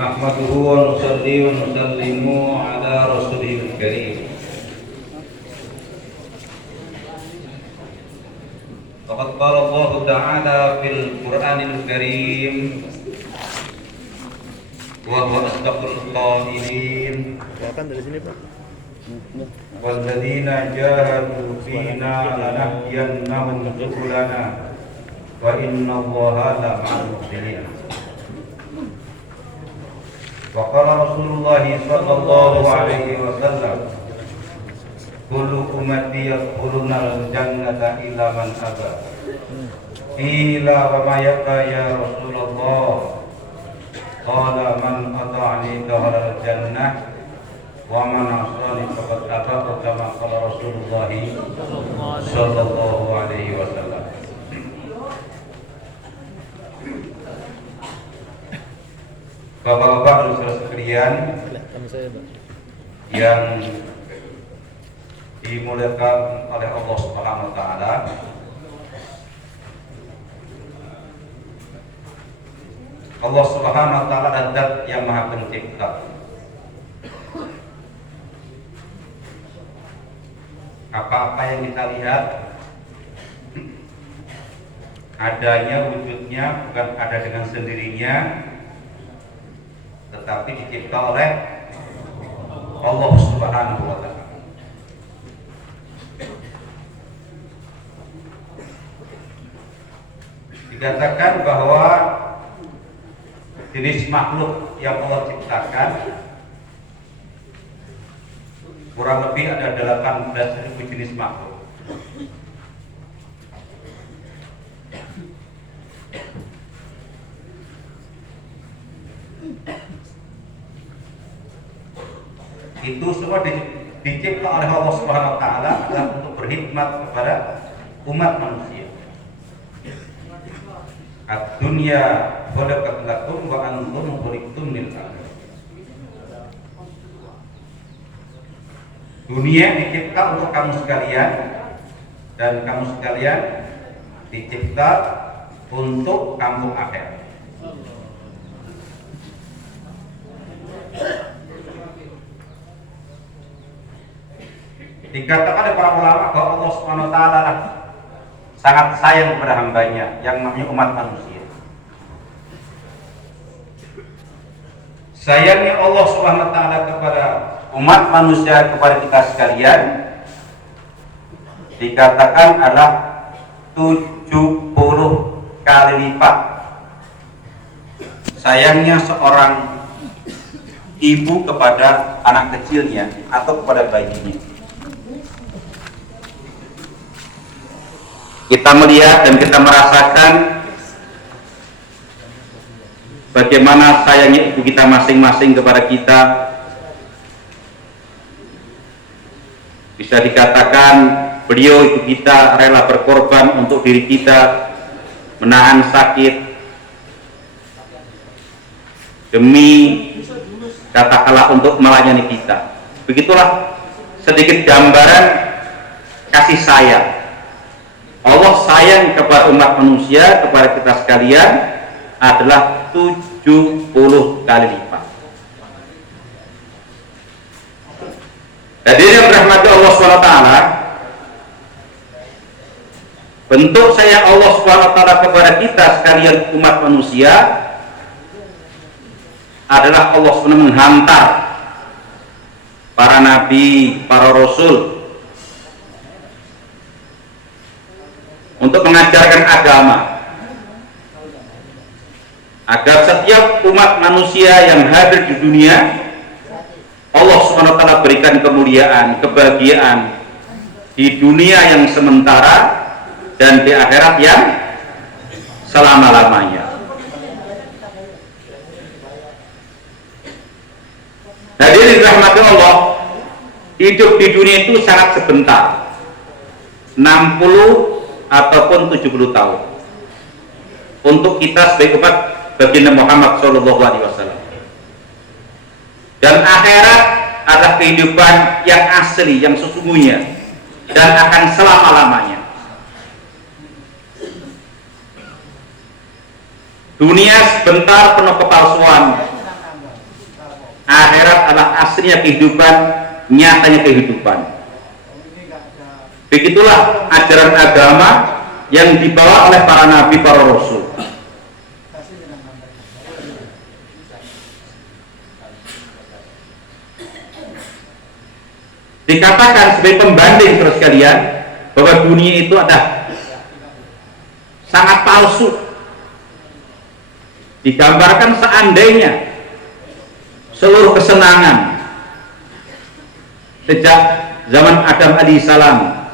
نحمده ونصلي ونسلم على رسوله الكريم. فقد قال الله تعالى في القرآن الكريم وهو أصدق القائلين والذين جاهدوا فينا لنهدينهم سبلنا وإن الله لمع المحسنين. وقال رسول الله صلى الله عليه وسلم كل أمتي يدخلون الجنة إلا من أبى. قيل وما يأبى يا رسول الله؟ قال من أطاعني دخل الجنة ومن عصاني فقد أبى كما قال رسول الله صلى الله عليه وسلم. Bapak-bapak dan saudara sekalian yang dimuliakan oleh Allah Subhanahu wa taala. Allah Subhanahu wa taala adalah Zat yang Maha Pencipta. Apa-apa yang kita lihat adanya, wujudnya bukan ada dengan sendirinya, tetapi dicipta oleh Allah Subhanahu wa taala. Dikatakan bahwa jenis makhluk yang Allah ciptakan kurang lebih ada 18.000 jenis makhluk. Itu semua dicipta oleh Allah Subhanahu wa taala adalah untuk berkhidmat kepada umat manusia. Ad-dunya khalaqat lakum wa antum khuliqtum lil akhirah. Dunia dicipta untuk kamu sekalian dan kamu sekalian dicipta untuk kamu akhirat. Dikatakan oleh para ulama bahwa Allah Subhanahu wa taala sangat sayang kepada hambanya yang namanya umat manusia. Sayangnya Allah Subhanahu wa taala kepada umat manusia, kepada kita sekalian, dikatakan adalah 70 kali lipat sayangnya seorang ibu kepada anak kecilnya atau kepada bayinya. Kita melihat dan kita merasakan bagaimana sayangnya ibu kita masing-masing kepada kita. Bisa dikatakan beliau, ibu kita, rela berkorban untuk diri kita, menahan sakit demi katakanlah untuk melayani kita. Begitulah sedikit gambaran kasih sayang Allah sayang kepada umat manusia, kepada kita sekalian adalah 70 kali lipat. Jadi yang dirahmati Allah SWT, bentuk sayang Allah SWT kepada kita sekalian umat manusia adalah Allah SWT menghantar para nabi, para rasul untuk mengajarkan agama, agar setiap umat manusia yang hadir di dunia Allah SWT berikan kemuliaan, kebahagiaan di dunia yang sementara dan di akhirat yang selama-lamanya. Hadirin dirahmati Allah, hidup di dunia itu sangat sebentar, 60 ataupun 70 tahun untuk kita sebagai umat baginda Muhammad SAW. Dan akhirat adalah kehidupan yang asli, yang sesungguhnya dan akan selama-lamanya. Dunia sebentar penuh kepalsuan, akhirat adalah aslinya kehidupan, nyatanya kehidupan. Begitulah ajaran agama yang dibawa oleh para nabi, para rasul. Dikatakan sebagai pembanding terus kalian bahwa dunia itu ada sangat palsu. Digambarkan seandainya seluruh kesenangan sejak zaman Adam alaihissalam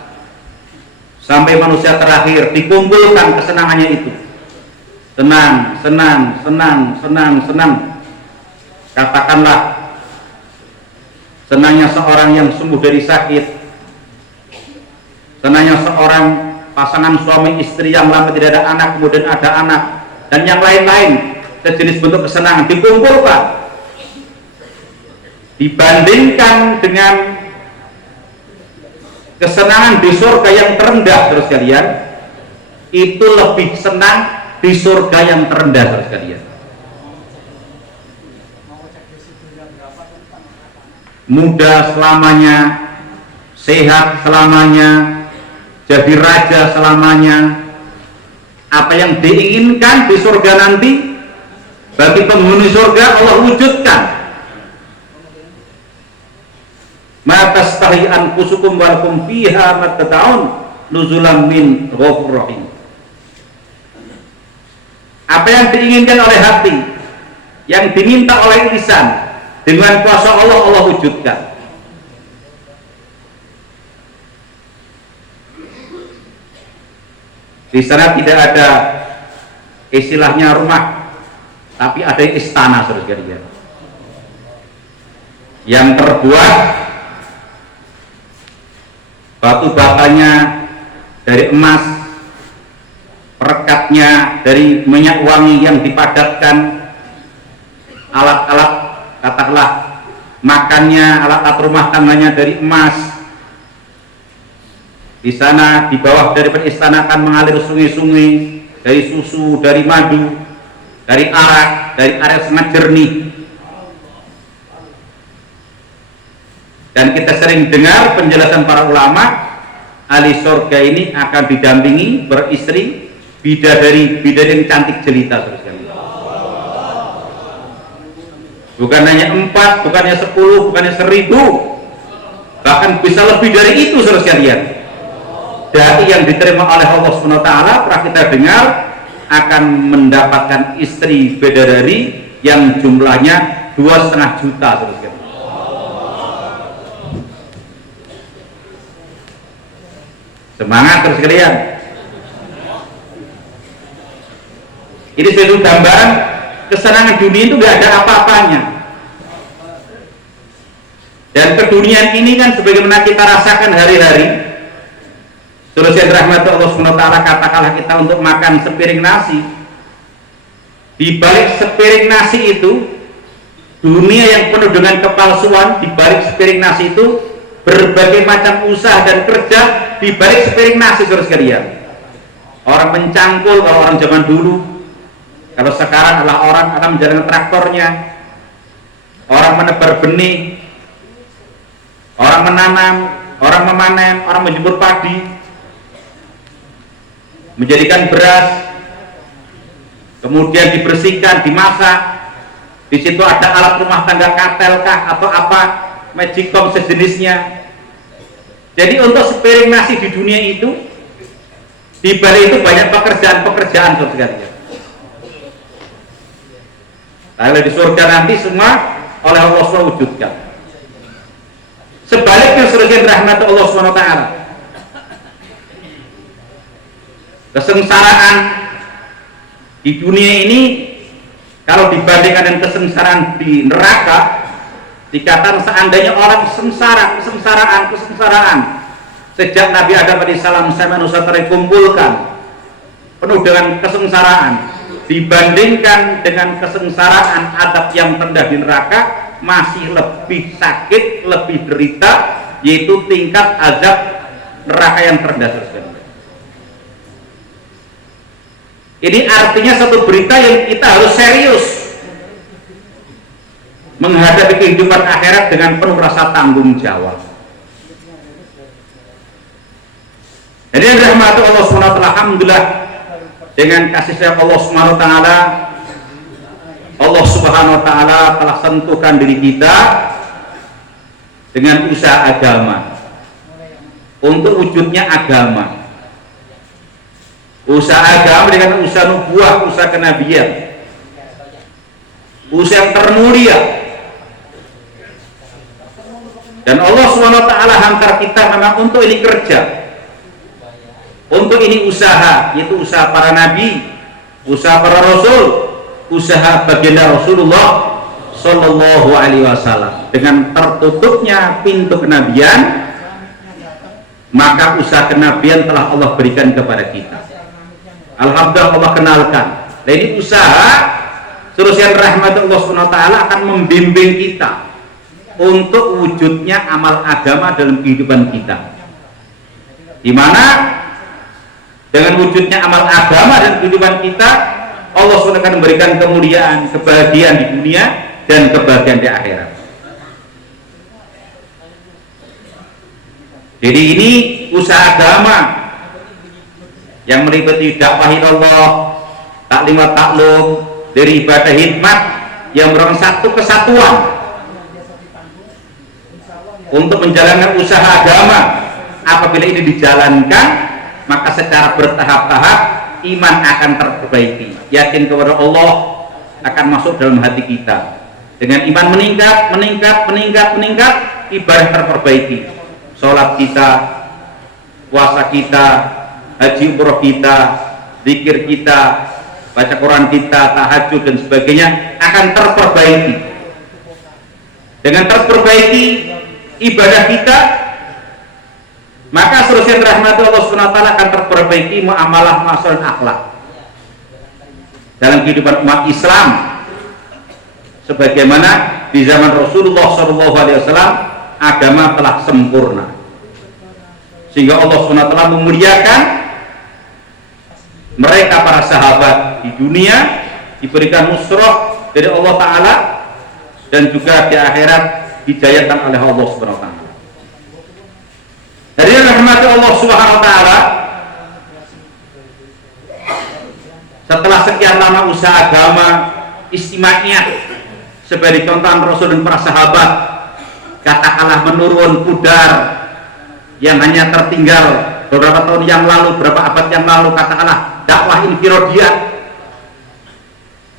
sampai manusia terakhir dikumpulkan kesenangannya itu, senang, senang, senang, senang, senang. Katakanlah senangnya seorang yang sembuh dari sakit, senangnya seorang pasangan suami istri yang lama tidak ada anak kemudian ada anak, dan yang lain-lain sejenis bentuk kesenangan dikumpulkan, dibandingkan dengan kesenangan di surga yang terendah terus kalian, itu lebih senang di surga yang terendah terus kalian. Muda selamanya, sehat selamanya, jadi raja selamanya. Apa yang diinginkan di surga nanti bagi penghuni surga Allah wujudkan. Ma tastahi anfusukum wa lakum fiha ma tad'un nuzulan min ghafurur rahim. Apa yang diinginkan oleh hati, yang diminta oleh lisan, dengan kuasa Allah, Allah wujudkan. Di sana tidak ada istilahnya rumah, tapi ada istana saudara-saudara, yang terbuat batu batanya dari emas, perekatnya dari minyak wangi yang dipadatkan, alat-alat katakanlah makannya, alat-alat rumah tangganya dari emas. Di sana di bawah daripada istana akan mengalir sungai-sungai dari susu, dari madu, dari arak, dari air sangat jernih. Dan kita sering dengar penjelasan para ulama, ahli surga ini akan didampingi beristri bidadari yang cantik jelita terus kan. Bukan hanya 4, bukan hanya 10, bukan hanya 1000, bahkan bisa lebih dari itu saudara sekalian. Dai yang diterima oleh Allah SWT pernah kita dengar akan mendapatkan istri bidadari yang jumlahnya 2,5 juta saudara sekalian. Semangat terus sekalian. Ini suatu gambaran kesenangan dunia itu gak ada apa-apanya. Dan keduniaan ini kan sebagaimana kita rasakan hari-hari. Saudara yang dirahmati Allah SWT, katakanlah kita untuk makan sepiring nasi. Di balik sepiring nasi itu, dunia yang penuh dengan kepalsuan. Di balik sepiring nasi itu berbagai macam usaha dan kerja di balik sepiring nasi saudara sekalian. Orang mencangkul kalau orang zaman dulu. Kalau sekarang adalah orang akan menjalankan traktornya, orang menebar benih, orang menanam, orang memanen, orang menjemur padi, menjadikan beras, kemudian dibersihkan, dimasak. Di situ ada alat rumah tangga katelkah atau apa, magicom sejenisnya. Jadi untuk sepiring nasi di dunia itu, di balik itu banyak pekerjaan-pekerjaan saudara. Kalau di surga nanti semua oleh Allah SWT wujudkan. Sebaliknya saudara rahmat Allah SWT, kesengsaraan di dunia ini kalau dibandingkan dengan kesengsaraan di neraka, dikatakan seandainya orang kesengsaraan sejak Nabi Adam alaihissalam sampai manusia terkumpulkan penuh dengan kesengsaraan, dibandingkan dengan kesengsaraan adab yang terendah di neraka, masih lebih sakit, lebih derita, yaitu tingkat azab neraka yang terendah tersebut. Ini artinya satu berita yang kita harus serius. menghadapi kehidupan akhirat dengan penuh rasa tanggung jawab. Jadi rahmat Allah SWT, alhamdulillah, dengan kasih sayang Allah SWT, Allah Subhanahu wa taala telah sentuhkan diri kita dengan usaha agama, untuk wujudnya agama. Usaha agama dengan usaha nubuah, usaha kenabian, usaha yang termulia. Dan Allah Subhanahu wa taala hantar kita memang untuk ini kerja, untuk ini usaha, yaitu usaha para nabi, usaha para rasul, usaha baginda Rasulullah Sallallahu Alaihi Wasallam. Dengan tertutupnya pintu kenabian, maka usaha kenabian telah Allah berikan kepada kita. Alhamdulillah Allah kenalkan. Nah, ini usaha terusan rahmat Allah Subhanahu wa taala akan membimbing kita untuk wujudnya amal agama dalam kehidupan kita. Di mana dengan wujudnya amal agama dan kehidupan kita, Allah SWT akan memberikan kemuliaan, kebahagiaan di dunia dan kebahagiaan di akhirat. Jadi ini usaha agama yang meliputi dakwah Allah, taklimat taklum, dari ibadah hikmat yang merupakan satu kesatuan untuk menjalankan usaha agama. Apabila ini dijalankan, maka secara bertahap-tahap iman akan terperbaiki, yakin kepada Allah akan masuk dalam hati kita. Dengan iman meningkat, ibadah terperbaiki, sholat kita, puasa kita, haji umroh kita, zikir kita, baca Quran kita, tahajud dan sebagainya akan terperbaiki. Dengan terperbaiki ibadah kita, maka seterusnya rahmat Allah SWT akan terperbaiki muamalah, masalah, akhlak dalam kehidupan umat Islam, sebagaimana di zaman Rasulullah SAW agama telah sempurna, sehingga Allah SWT memuliakan mereka para sahabat di dunia, diberikan nusrah dari Allah Ta'ala, dan juga di akhirat dijayakan oleh Allah SWT. Dari rahmat Allah Subhanahu wa taala, setelah sekian lama usaha agama istimewa sebagai contohan Rasul dan para sahabat, katakanlah menurun pudar yang hanya tertinggal beberapa tahun yang lalu, beberapa abad yang lalu, katakanlah dakwah infiradiyah,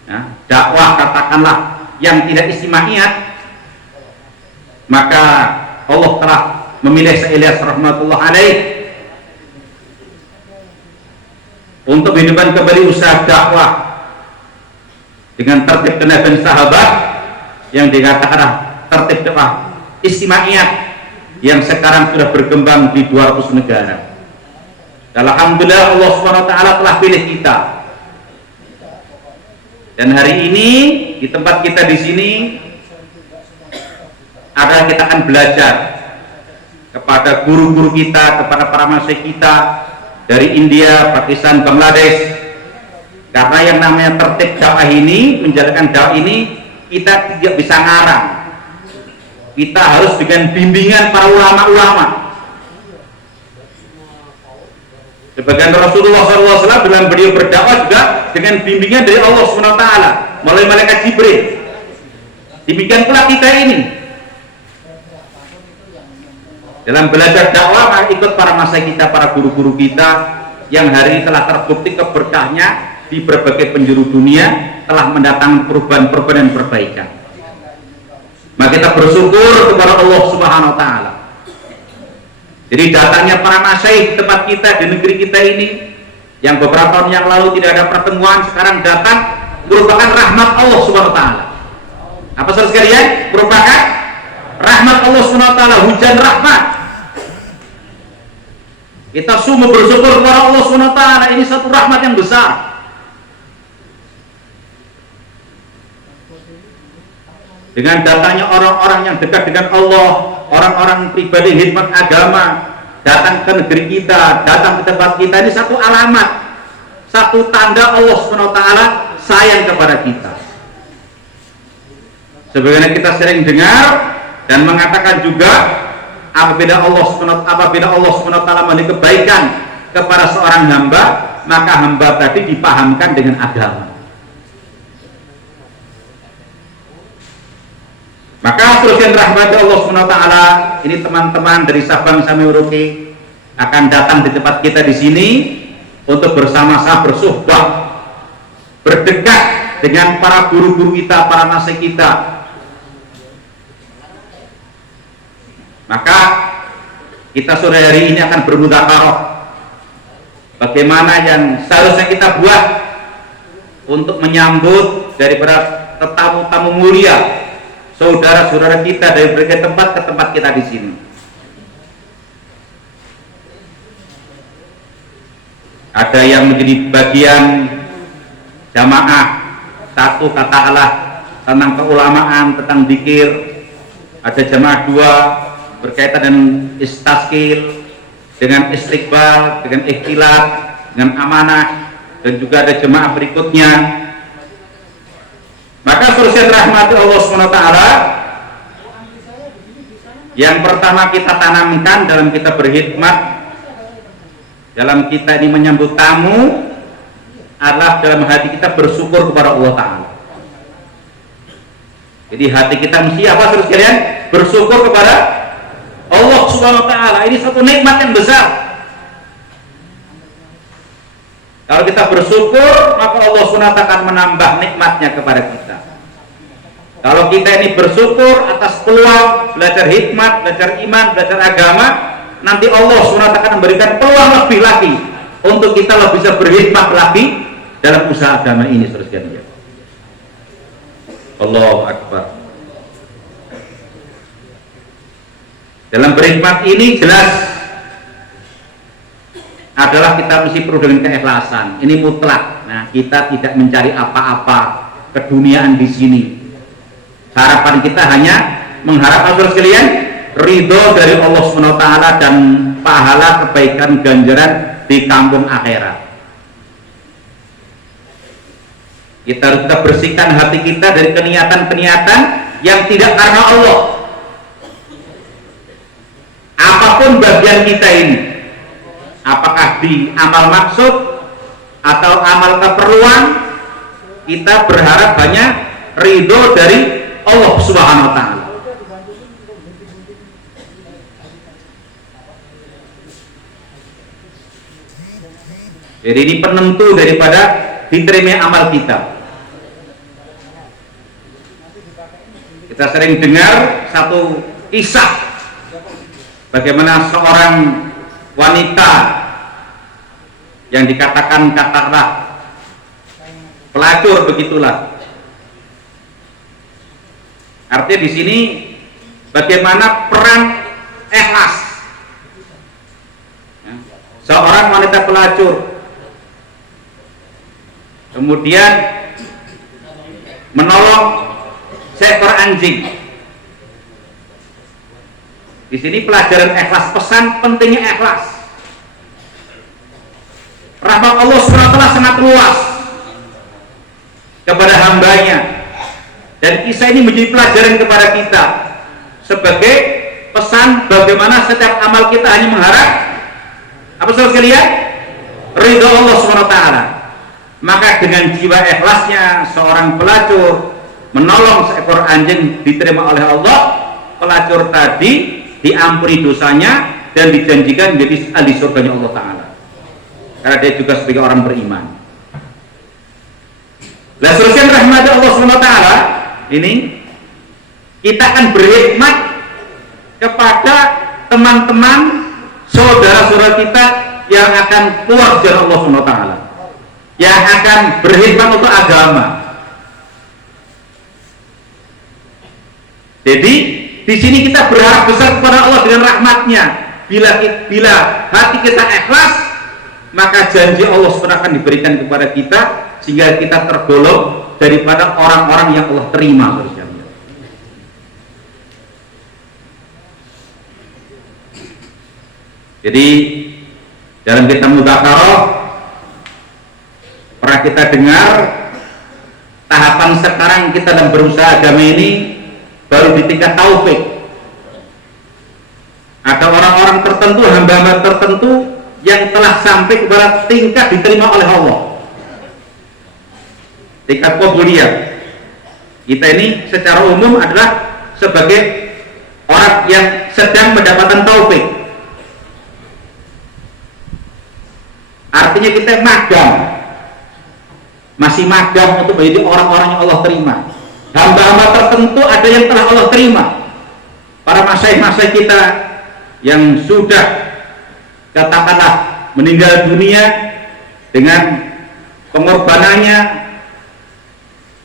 ya, dakwah katakanlah yang tidak istimewa, maka Allah telah memilih Ilyas rahmatullah alaih untuk menghidupkan kembali usaha dakwah dengan tertib kenabian sahabat yang dikatakan tertib dakwah istimewa yang sekarang sudah berkembang di 200 negara. Alhamdulillah Allah Subhanahu wa taala telah pilih kita. Dan hari ini di tempat kita di sini adalah kita akan belajar kepada guru-guru kita, kepada para masyayikh kita dari India, Pakistan, Bangladesh. Karena yang namanya tertib dakwah ini, menjalankan dakwah ini, kita tidak bisa ngarang. Kita harus dengan bimbingan para ulama-ulama. Sebagian Rasulullah SAW dalam beliau berdakwah juga dengan bimbingan dari Allah SWT melalui malaikat Jibril. Demikian pula kita ini dalam belajar dakwah, ikut para masyayikh kita, para guru-guru kita yang hari ini telah terbukti keberkahnya di berbagai penjuru dunia, telah mendatangkan perubahan-perubahan dan perbaikan. Maka kita bersyukur kepada Allah Subhanahu wa taala. Jadi datangnya para masyayikh tempat kita di negeri kita ini yang beberapa tahun yang lalu tidak ada pertemuan, sekarang datang, merupakan rahmat Allah Subhanahu wa taala. Apa saudara sekalian? Merupakan rahmat Allah Subhanahu wa taala, hujan rahmat. Kita sungguh bersyukur kepada Allah Subhanahu wa taala, ini satu rahmat yang besar. Dengan datangnya orang-orang yang dekat dengan Allah, orang-orang pribadi hikmat agama datang ke negeri kita, datang ke tempat kita, ini satu alamat, satu tanda Allah Subhanahu wa taala sayang kepada kita. Sebagaimana kita sering dengar dan mengatakan juga, apabila Allah SWT memberi kebaikan kepada seorang hamba, maka hamba tadi dipahamkan dengan agama. Maka seterusnya rahmat Allah SWT, ini teman-teman dari Sabang sampai Merauke akan datang di tempat kita di sini untuk bersama-sama bersuhbah, berdekat dengan para guru-guru kita, para nasihat kita. Maka kita sore hari ini akan bermudzakarah bagaimana yang seharusnya kita buat untuk menyambut daripada tetamu-tamu mulia, saudara-saudara kita dari berbagai tempat ke tempat kita di sini. Ada yang menjadi bagian jamaah satu kata Allah tentang keulamaan, tentang zikir. Ada jamaah dua berkaitan dengan istaskil, dengan istiqbal, dengan ikhtilat, dengan amanah, dan juga ada jemaah berikutnya. Maka seterusnya rahmati Allah SWT, yang pertama kita tanamkan dalam kita berkhidmat, dalam kita ini menyambut tamu, adalah dalam hati kita bersyukur kepada Allah Ta'ala. Jadi hati kita mesti apa terus kalian? Bersyukur kepada Allah Subhanahu wa Ta'ala. Ini satu nikmat yang besar. Kalau kita bersyukur, maka Allah SWT akan menambah nikmatnya kepada kita. Kalau kita ini bersyukur atas peluang belajar hikmat, belajar iman, belajar agama, nanti Allah SWT akan memberikan peluang lebih lagi untuk kita lebih bisa berhikmat lagi dalam usaha agama ini. Saudara-saudara, Allahu Akbar. Dalam berkhidmat ini jelas adalah kita mesti perlu dengan keikhlasan. Ini mutlak. Nah, kita tidak mencari apa-apa keduniaan di sini. Harapan kita hanya mengharap saudara sekalian ridho dari Allah SWT dan pahala kebaikan ganjaran di kampung akhirat. Kita harus bersihkan hati kita dari keniatan-keniatan yang tidak karena Allah. Apapun bagian kita ini, apakah di amal maksud atau amal keperluan, kita berharap banyak ridho dari Allah Subhanahu wa Ta'ala. Jadi ini penentu daripada diterima amal kita. Kita sering dengar satu kisah bagaimana seorang wanita yang dikatakan katakanlah pelacur begitulah. Artinya di sini bagaimana peran ikhlas. Seorang wanita pelacur kemudian menolong seekor anjing. Di sini pelajaran ikhlas, pesan pentingnya ikhlas. Rahmat Allah SWT sangat luas kepada hambanya, dan kisah ini menjadi pelajaran kepada kita sebagai pesan bagaimana setiap amal kita hanya mengharap apa saudara sekalian? Ridho Allah SWT. Maka dengan jiwa ikhlasnya seorang pelacur menolong seekor anjing diterima oleh Allah. Pelacur tadi diampuni dosanya dan dijanjikan menjadi ahli surganya Allah Ta'ala, karena dia juga sebagai orang beriman. Lah seterusnya rahmat Allah SWT, ini kita akan berkhidmat kepada teman-teman saudara-saudara kita yang akan keluar dari Allah SWT, yang akan berkhidmat untuk agama. Jadi di sini kita berharap besar kepada Allah dengan rahmatnya. Bila hati kita ikhlas, maka janji Allah SWT akan diberikan kepada kita sehingga kita tergolong daripada orang-orang yang Allah terima. Jadi dalam kitab Mudzakarah pernah kita dengar tahapan sekarang kita dalam berusaha agama ini baru di tingkat taufik. Ada orang-orang tertentu, hamba-hamba tertentu yang telah sampai kepada tingkat diterima oleh Allah, tingkat qabuliyah. Kita ini secara umum adalah sebagai orang yang sedang mendapatkan taufik. Artinya kita magang, masih magang untuk menjadi orang-orang yang Allah terima. Hamba-hamba tertentu ada yang telah Allah terima. Para masyaikh-masyaikh kita yang sudah katakanlah meninggal dunia dengan pengorbanannya,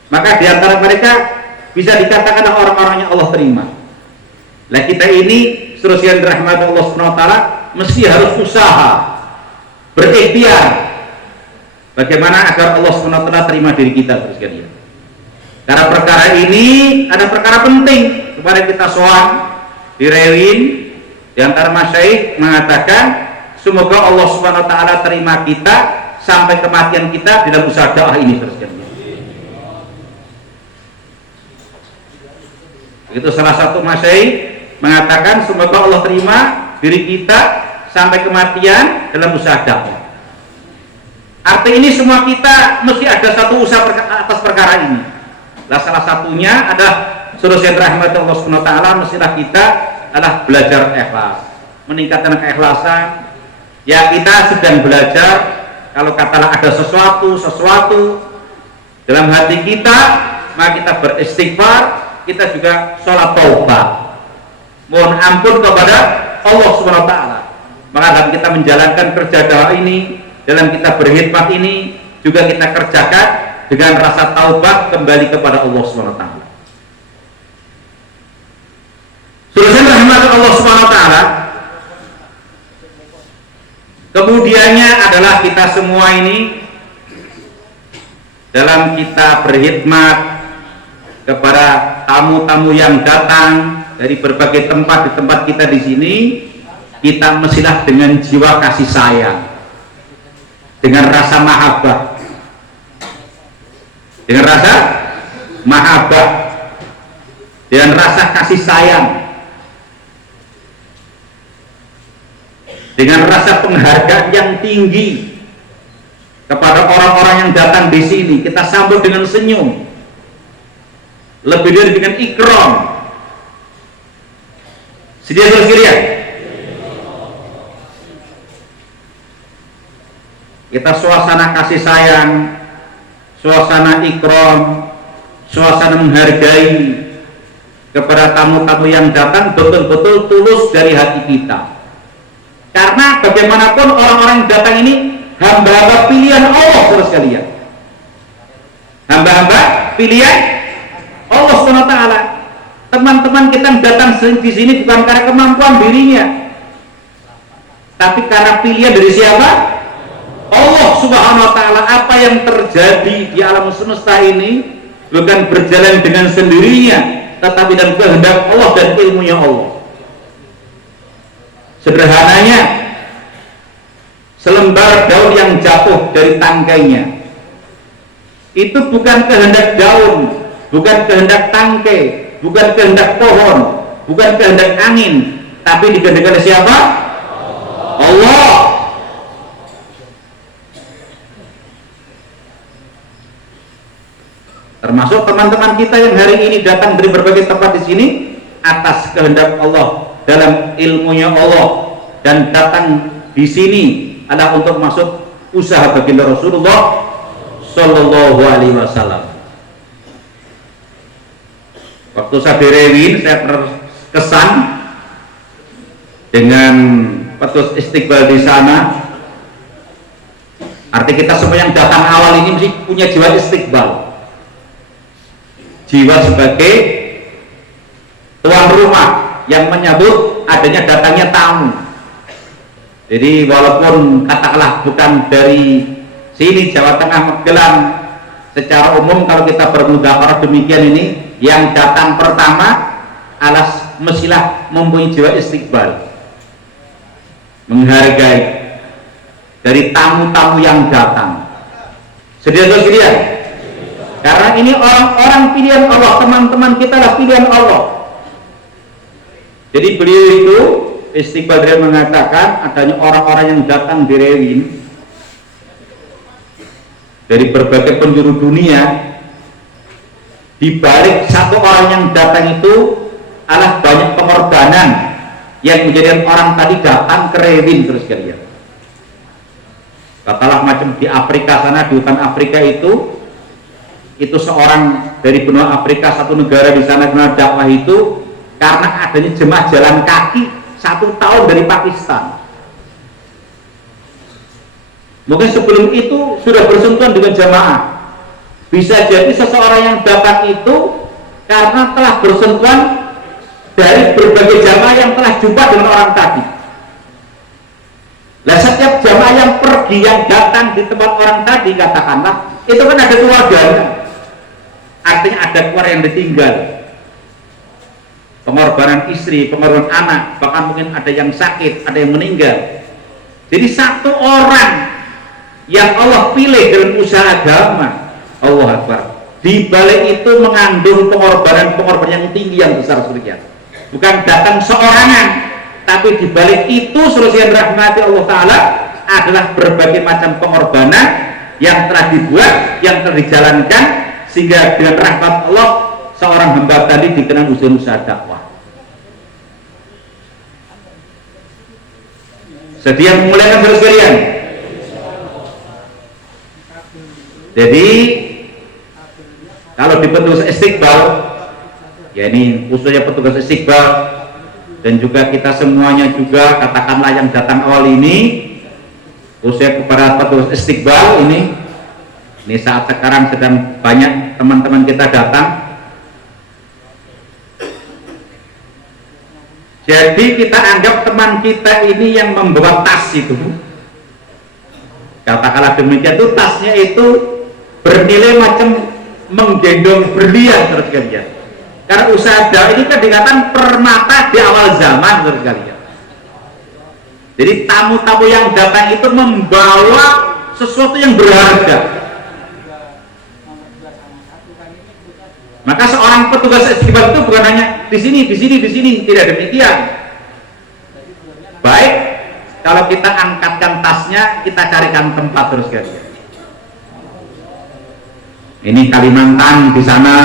maka di antara mereka bisa dikatakan orang-orang yang Allah terima. Nah, kita ini seterusnya dirahmati Allah Subhanahu wa taala mesti harus usaha, berikhtiar bagaimana agar Allah Subhanahu wa taala terima diri kita terus sekalian. Karena perkara ini ada perkara penting kepada kita soal direwin. Di antara masyaikh mengatakan semoga Allah Subhanahu wa taala terima kita sampai kematian kita dalam usaha dakwah ini terus sekalian. Itu salah satu masyaikh mengatakan semoga Allah terima diri kita sampai kematian dalam usaha dakwah. Arti ini semua kita mesti ada satu usaha atas perkara ini. Nah, salah satunya adalah suruh yang rahmat Allah Subhanahu wa taala mestilah kita adalah belajar ikhlas, meningkatkan keikhlasan. Ya, kita sedang belajar kalau katalah ada sesuatu dalam hati kita, maka kita beristighfar, kita juga sholat taubat, mohon ampun kepada Allah Subhanahu wa taala. Maka dalam kita menjalankan kerja dakwah ini, dalam kita berkhidmat ini juga kita kerjakan dengan rasa taubat kembali kepada Allah Subhanahu wa taala. Saudara rahmat Allah Subhanahu wa taala, kemudiannya adalah kita semua ini dalam kita berkhidmat kepada tamu-tamu yang datang dari berbagai tempat di tempat kita di sini, kita mestilah dengan jiwa kasih sayang, dengan rasa mahabbah, dengan rasa mahabbah, dengan rasa kasih sayang, dengan rasa penghargaan yang tinggi kepada orang-orang yang datang di sini. Kita sambut dengan senyum, lebih dari dengan ikram. Sedia sekalian, kita suasana kasih sayang, suasana ikram, suasana menghargai kepada tamu-tamu yang datang betul-betul tulus dari hati kita. Karena bagaimanapun orang-orang yang datang ini hamba-hamba pilihan Allah saudara sekalian, hamba-hamba pilihan Allah SWT. Teman-teman kita yang datang di sini bukan karena kemampuan dirinya, tapi karena pilihan dari siapa? Allah Subhanahu wa taala. Apa yang terjadi di alam semesta ini bukan berjalan dengan sendirinya, tetapi dalam kehendak Allah dan ilmunya Allah. Sederhananya, selembar daun yang jatuh dari tangkainya itu bukan kehendak daun, bukan kehendak tangkai, bukan kehendak pohon, bukan kehendak angin, tapi dikehendaki oleh siapa? Allah. Termasuk teman-teman kita yang hari ini datang dari berbagai tempat di sini atas kehendak Allah, dalam ilmunya Allah, dan datang di sini adalah untuk masuk usaha baginda Rasulullah Sallallahu Alaihi Wasallam. Waktu saya di Rewin, saya terkesan dengan petus istiqbal di sana. Arti kita semua yang datang awal ini mesti punya jiwa istiqbal, jiwa sebagai tuan rumah yang menyambut adanya datangnya tamu. Jadi walaupun katakanlah bukan dari sini Jawa Tengah Magelang, secara umum kalau kita bermudzakarah demikian ini, yang datang pertama alas mestilah mempunyai jiwa istiqbal, menghargai dari tamu-tamu yang datang. Sedia. Karena datang ini orang-orang pilihan Allah, teman-teman kita lah pilihan Allah. Jadi beliau itu Istiqbal Rewin mengatakan adanya orang-orang yang datang di Rewin dari berbagai penjuru dunia. Di balik satu orang yang datang itu adalah banyak pengorbanan yang menjadikan orang tadi datang ke Rewin terus kalian. Katalah macam di Afrika sana, di hutan Afrika itu seorang dari benua Afrika, satu negara di sana kenal dakwah itu karena adanya jemaah jalan kaki 1 tahun dari Pakistan. Mungkin sebelum itu sudah bersentuhan dengan jamaah. Bisa jadi seseorang yang datang itu karena telah bersentuhan dari berbagai jamaah yang telah jumpa dengan orang tadi. Nah, setiap jamaah yang pergi, yang datang di tempat orang tadi, katakanlah itu kan ada keluarganya, artinya ada keluarga yang ditinggal, pengorbanan istri, pengorbanan anak, bahkan mungkin ada yang sakit, ada yang meninggal. Jadi satu orang yang Allah pilih dalam usaha agama, Allah Akbar, di balik itu mengandung pengorbanan yang tinggi, yang besar surga. Bukan datang seorangan, tapi di balik itu seluruh rahmati Allah Ta'ala adalah berbagai macam pengorbanan yang telah dibuat, yang telah dijalankan, sehingga dengan rahmat Allah seorang hamba tadi dikenal usaha dakwah. Sedia memulaikan terus sekalian. Jadi kalau di petugas Istiqbal, ya ini khususnya petugas Istiqbal dan juga kita semuanya juga katakanlah yang datang awal ini, khususnya kepada petugas Istiqbal ini saat sekarang sedang banyak teman-teman kita datang. Jadi kita anggap teman kita ini yang membawa tas itu, katakanlah demikian, itu tasnya itu bernilai macam menggendong berlian terus kalian. Karena usaha dakwah ini kan dikatakan permata di awal zaman terus kalian. Jadi tamu-tamu yang datang itu membawa sesuatu yang berharga. Maka seorang petugas Istiqbal itu bukan hanya di sini, tidak demikian. Baik, kalau kita angkatkan tasnya, kita carikan tempat terus kalian. Ini Kalimantan di sana,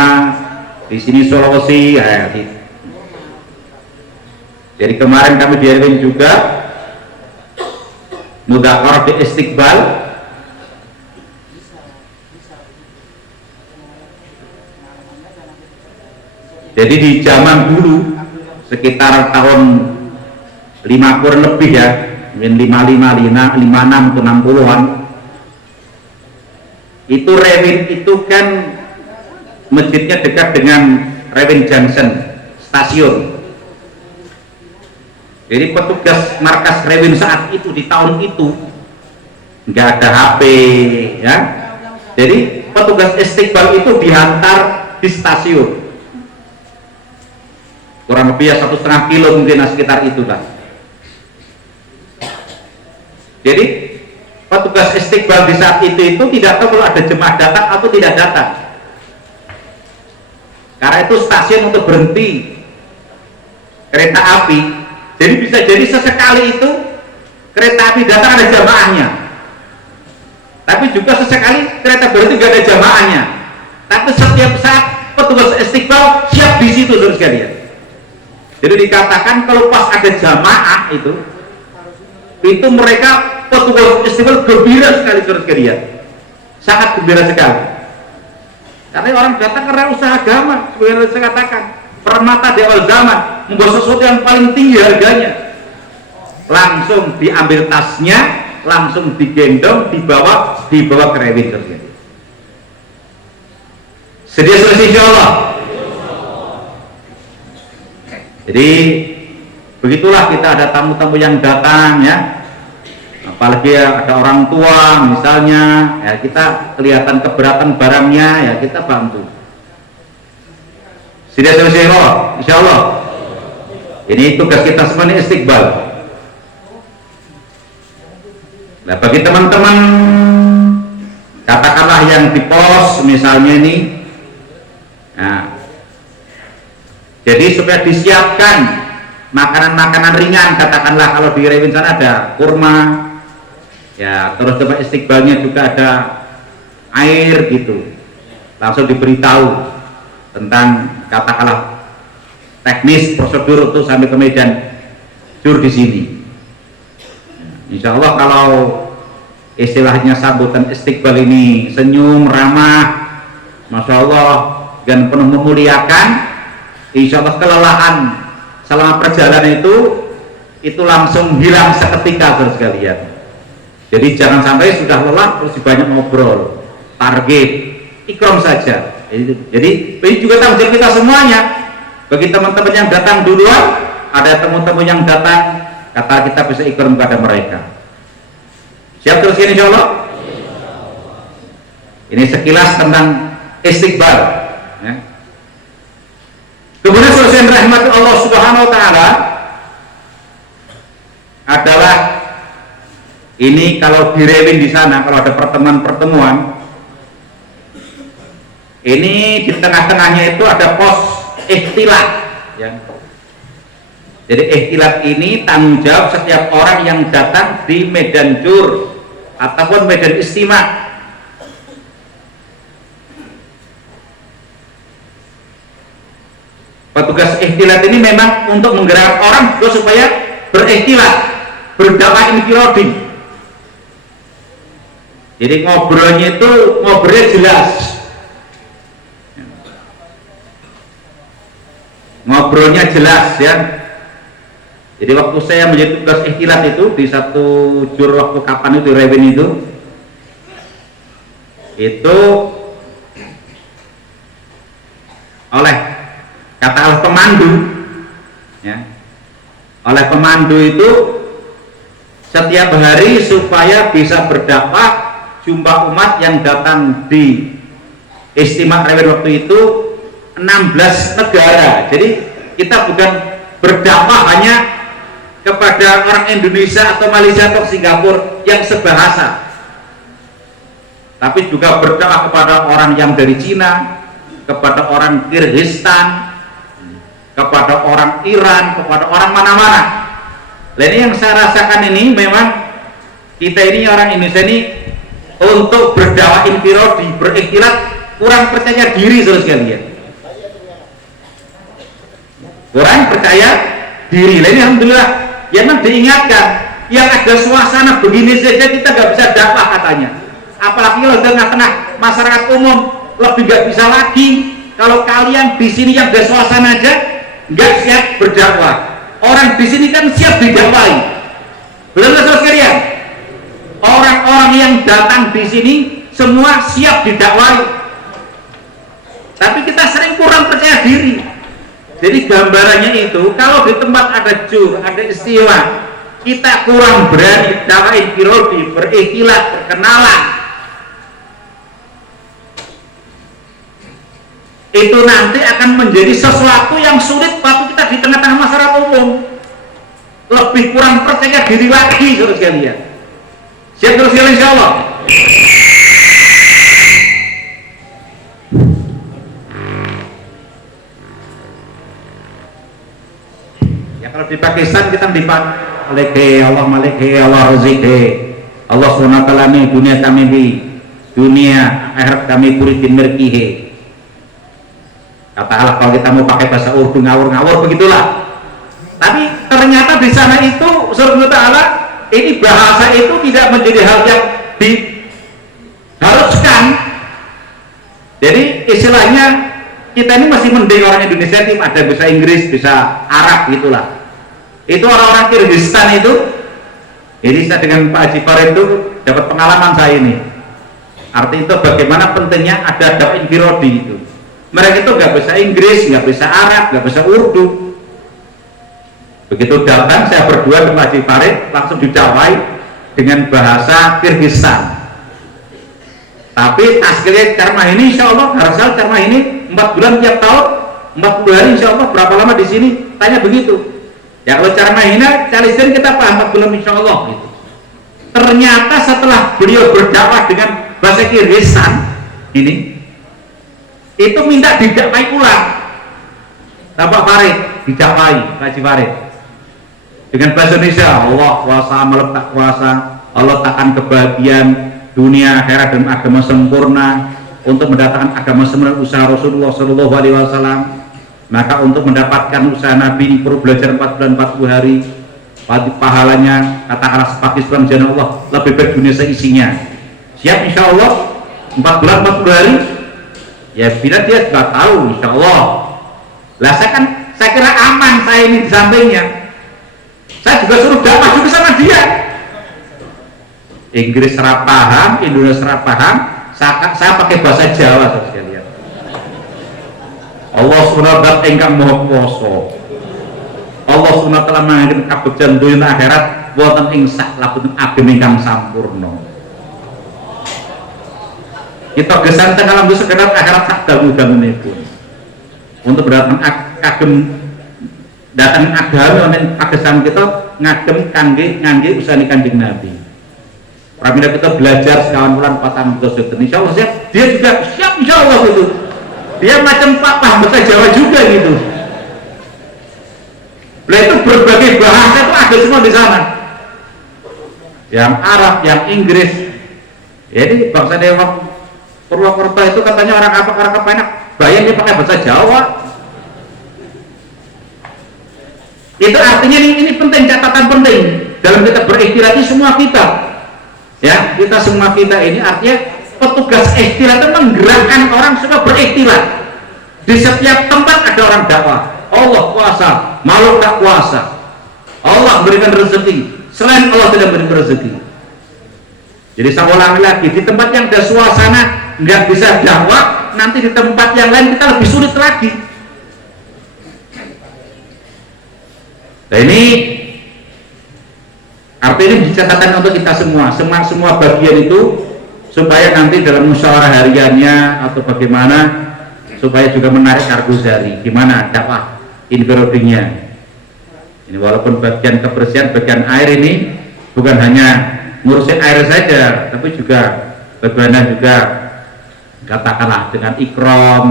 di sini Sulawesi, ya. Jadi kemarin kami di Rewin juga mudzakarah di Istiqbal. Jadi di zaman dulu sekitar tahun 50 lebih ya, mungkin 55, 56 ke 60-an, itu Rewin itu kan masjidnya dekat dengan Rewin Junction stasiun. Jadi petugas markas Rewin saat itu di tahun itu nggak ada HP ya. Jadi petugas Istiqbal itu dihantar di stasiun. Kurang lebih ya 1,5 kilo mungkin sekitar itu lah. Jadi petugas Istiqbal di saat itu tidak tahu kalau ada jemaah datang atau tidak datang. Karena itu stasiun untuk berhenti kereta api. Jadi bisa jadi sesekali itu kereta api datang ada jamaahnya. Tapi juga sesekali kereta berhenti nggak ada jamaahnya. Tapi setiap saat petugas Istiqbal siap di situ terus sekalian. Jadi dikatakan kalau pas ada jamaah itu mereka petugas Istiqbal gembira sekali terus sekalian, sangat gembira sekali. Karena orang datang karena usaha agama, sebenarnya saya katakan permata di awal zaman, membawa sesuatu yang paling tinggi harganya, langsung diambil tasnya, langsung digendong, dibawa ke Rewin terus. Sedia selesai insyaallah. Jadi begitulah kita ada tamu-tamu yang datang ya, apalagi ya, ada orang tua misalnya ya, kita kelihatan keberatan barangnya ya, kita bantu. Sudah selesai insyaallah. Ini tugas kita semua ini Istiqbal. Nah bagi teman-teman katakanlah yang di pos misalnya ini Nah, jadi supaya disiapkan makanan-makanan ringan, katakanlah kalau di Rewin sana ada kurma, ya terus tempat istiqbalnya juga ada air gitu, langsung diberitahu tentang katakanlah teknis prosedur untuk sampai ke medan jur di sini. Insya Allah kalau istilahnya sambutan istiqbal ini senyum, ramah, masya Allah, dan penuh memuliakan, insya Allah kelelahan selama perjalanan itu langsung hilang seketika, saudara sekalian. Jadi jangan sampai sudah lelah terus banyak ngobrol, target, ikram saja. Jadi ini juga tanggung jawab kita semuanya. Bagi teman-teman yang datang duluan, ada teman-teman yang datang, kata kita bisa ikram kepada mereka. Siap teruskan insya Allah. Ini sekilas tentang istiqbal. Ya. Kemudian selesai rahmat Allah Subhanahu Wa Taala adalah ini kalau di Rewin di sana kalau ada pertemuan, ini di tengah-tengahnya itu ada pos ikhtilat. Ya. Jadi ikhtilat ini tanggung jawab setiap orang yang datang di medan jur ataupun medan istimewa. Petugas ikhtilat ini memang untuk menggerakkan orang juga supaya berikhtilat, berdakwah infiradi. Jadi ngobrolnya jelas, ngobrolnya jelas ya. Jadi waktu saya menjadi tugas ikhtilat itu di satu jur waktu kapan itu Rewin itu oleh kata pemandu ya, oleh pemandu itu setiap hari supaya bisa berdakwah jumlah umat yang datang di istimewa Rewin waktu itu 16 negara. Jadi kita bukan berdakwah hanya kepada orang Indonesia atau Malaysia atau Singapura yang sebahasa, tapi juga berdakwah kepada orang yang dari Cina, kepada orang Kyrgyzstan, kepada orang Iran, kepada orang mana-mana. Nah, ini yang saya rasakan ini memang kita ini orang Indonesia ini untuk berdakwah infiradi, berikhtilat kurang percaya diri, saudara sekalian. Kurang percaya diri. Nah, ini alhamdulillah ya memang diingatkan yang ada suasana begini saja kita nggak bisa dakwah katanya. Apalagi kalau di tengah-tengah masyarakat umum lebih nggak bisa lagi. Kalau kalian di sini yang ada suasana aja nggak siap berdakwah, orang di sini kan siap didakwahi. Benar-benar saudara sekalian, orang-orang yang datang di sini semua siap didakwahi, tapi kita sering kurang percaya diri. Jadi gambarannya itu kalau di tempat ada jur, ada istiwa, kita kurang berani dakwah infiradi, berikhtilat, berkenalan. Itu nanti akan menjadi sesuatu yang sulit waktu kita di tengah-tengah masyarakat umum. Lebih kurang percaya diri lagi, saudara sekalian. Siap terus ya insya Allah. Ya kalau di Pakistan kita Maliki Allah, Maliki Allah, Rizki Allah SWT nih, dunia kami di dunia akhirat kami kuridin merkihe. Katakanlah kalau kita mau pakai bahasa Urdu ngawur-ngawur begitulah. Tapi ternyata di sana itu Subhanahu wa ta'ala ini bahasa itu tidak menjadi hal yang diharuskan. Jadi istilahnya kita ini masih mending orang Indonesia ini ada bisa Inggris, bisa Arab gitulah. Itu orang-orang Kyrgyzstan itu. Jadi saya dengan Pak Haji Farid itu dapat pengalaman saya ini. Arti itu bagaimana pentingnya ada dakwah infiradi itu. Mereka itu nggak bisa Inggris, nggak bisa Arab, nggak bisa Urdu. Begitu datang saya berdua dengan Haji Farid langsung didakwai dengan bahasa Kyrgyzstan. Tapi tasgilnya Karmah ini insya Allah harusnya Karmah ini 4 bulan tiap tahun, 40 hari insya Allah. Berapa lama di sini? Tanya begitu. Ya kalau Karmah ini Kalisden kita paham 4 bulan insya Allah gitu. Ternyata setelah beliau berdakwah dengan bahasa Kyrgyzstan ini itu minta didakwai ulang. Bapak Farid didakwai, Pak Haji Farid dengan bahasa Indonesia. Allah kuasa, meletak kuasa, Allah takkan kebahagiaan dunia akhirat dan agama sempurna. Untuk mendatangkan agama sempurna usaha Rasulullah Shallallahu Alaihi Wasallam, maka untuk mendapatkan usaha Nabi ini perlu belajar 4 bulan 40 hari. Pahalanya katakanlah seperti sebulan jannah Allah, lebih baik dunia seisinya. Siap insya Allah 4 bulan 40 hari. Ya bila dia sudah tahu insya Allah. Lah saya kira aman saya ini di sampingnya. Saya juga suruh dakwah juga sama dia. Inggris serap paham, Indonesia serap paham, saya pakai bahasa Jawa sekalian. Allah SWT engkang maha kuwasa. Allah SWT mangken kabegjan dunya akhirat wonten ing saklabetipun agem ingkang sampurna. Kita gesanteng alam sekedar akhirat sak dangu-dangunipun. Untuk berdatang kagem datang agama wonten pagesan kita ngagem kangge usahane Kanjeng Nabi. Pramila kita belajar sekawan bulan 4 tahun insya Allah siap. Dia juga siap insya Allah gitu. Dia macam paham bahasa Jawa juga gitu. Nah itu berbagai bahasa itu ada semua di sana. Yang Arab, yang Inggris. Jadi bangsa Dewang Purwokerto itu katanya orang apa enak. Bayangnya pakai bahasa Jawa. Itu artinya ini penting, catatan penting dalam kita berikhtiar ini semua kita. Ya, kita semua kita ini artinya petugas ikhtiar itu menggerakkan orang supaya berikhtiar. Di setiap tempat ada orang dakwah. Allah kuasa, makhluk tak kuasa. Allah berikan rezeki, selain Allah tidak berikan rezeki. Jadi saya ulangi lagi, di tempat yang ada suasana nggak bisa dakwah, nanti di tempat yang lain kita lebih sulit lagi. Nah ini artinya catatan untuk kita semua bagian itu supaya nanti dalam musyawarah hariannya atau bagaimana supaya juga menarik Karguzari gimana dakwah infirodingnya ini, walaupun bagian kebersihan bagian air ini bukan hanya ngurusin air saja tapi juga bagaimana juga katakanlah dengan ikram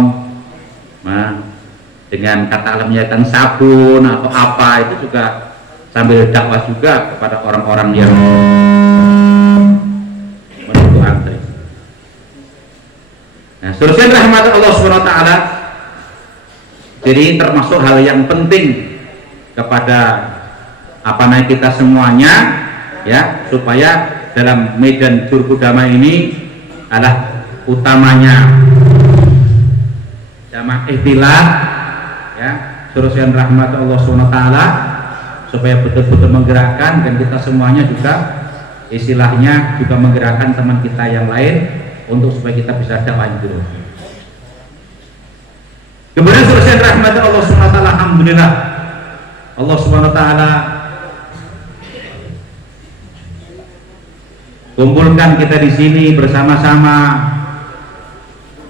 dengan kata menyediakan sabun atau apa itu juga sambil dakwah juga kepada orang-orang yang menunggu antri. Nah, seterusnya rahmat Allah SWT. Jadi termasuk hal yang penting kepada kita semuanya, ya, supaya dalam medan Jurkudama ini adalah utamanya jamaah ikhtilaf, ya, seterusnya rahmat Allah SWT, supaya betul-betul menggerakkan dan kita semuanya juga istilahnya juga menggerakkan teman kita yang lain untuk supaya kita bisa dakwah dulu. Kemudian selesai rahmat Allah SWT, alhamdulillah Allah SWT kumpulkan kita di sini bersama-sama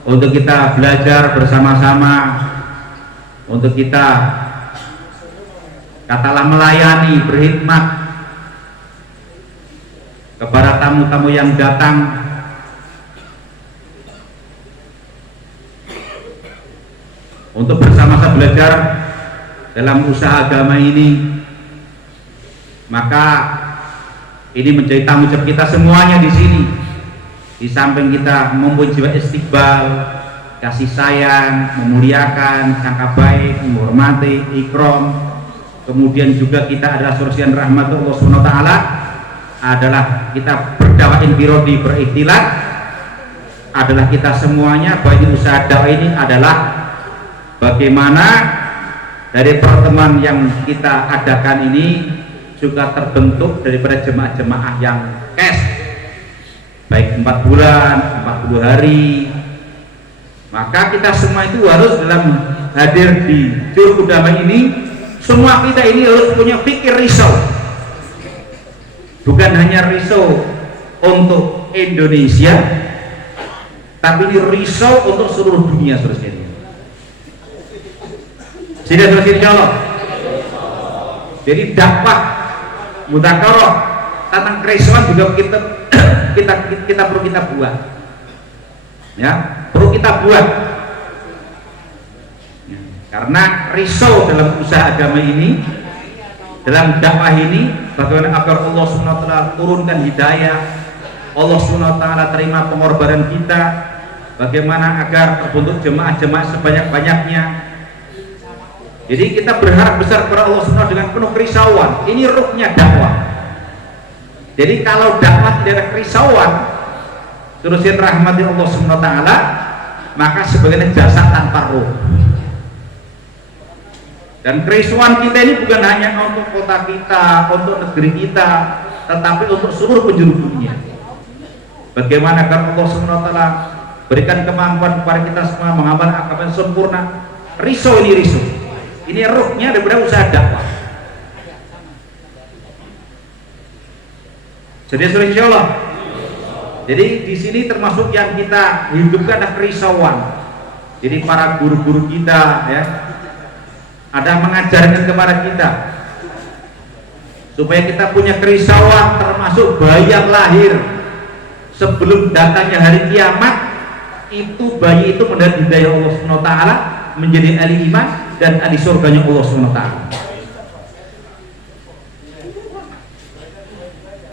untuk kita belajar bersama-sama, untuk kita katalah melayani, berkhidmat kepada tamu-tamu yang datang. Untuk bersama-sama belajar dalam usaha agama ini, maka ini menjadi tanggung jawab kita semuanya di sini. Di samping kita mempunyai jiwa istiqbal, kasih sayang, memuliakan, sangka baik, menghormati, ikram. Kemudian juga kita adalah sursian rahmat Allah SWT, adalah kita berdakwah infirodi berikhtilat, adalah kita semuanya bahwa ini usaha dakwah ini adalah bagaimana dari pertemuan yang kita adakan ini juga terbentuk daripada jemaah-jemaah yang cash, baik 4 bulan, 40 hari. Maka kita semua itu harus dalam hadir di Jurkudama ini, semua kita ini harus punya pikir risau, bukan hanya risau untuk Indonesia, tapi ini risau untuk seluruh dunia seterusnya. Sudah selesai insya Allah. Jadi dakwah mudzakarah tentang kerisauan juga kita perlu kita buat, ya, perlu kita buat. Karena risau dalam usaha agama ini, dalam dakwah ini, bagaimana agar Allah SWT turunkan hidayah, Allah SWT terima pengorbanan kita, bagaimana agar terbentuk jemaah-jemaah sebanyak-banyaknya. Jadi kita berharap besar kepada Allah SWT dengan penuh kerisauan. Ini ruhnya dakwah. Jadi kalau dakwah tidak ada kerisauan, terusin rahmati Allah SWT, maka sebagai jasa tanpa ruh. Dan kerisauan kita ini bukan hanya untuk kota kita, untuk negeri kita, tetapi untuk seluruh penjuru dunia. Bagaimana agar Allah SWT berikan kemampuan kepada kita semua mengamalkan agama yang sempurna. Risau ini risau. Ini ruhnya daripada usaha dakwah. Jadi insya Allah. Jadi di sini termasuk yang kita hidupkan ada kerisauan. Jadi para guru-guru kita ya, ada mengajarkan kepada kita supaya kita punya kerisauan, termasuk bayi yang lahir sebelum datangnya hari kiamat, itu bayi itu mendapat hidayah Allah SWT, menjadi ahli iman dan ahli surganya Allah SWT.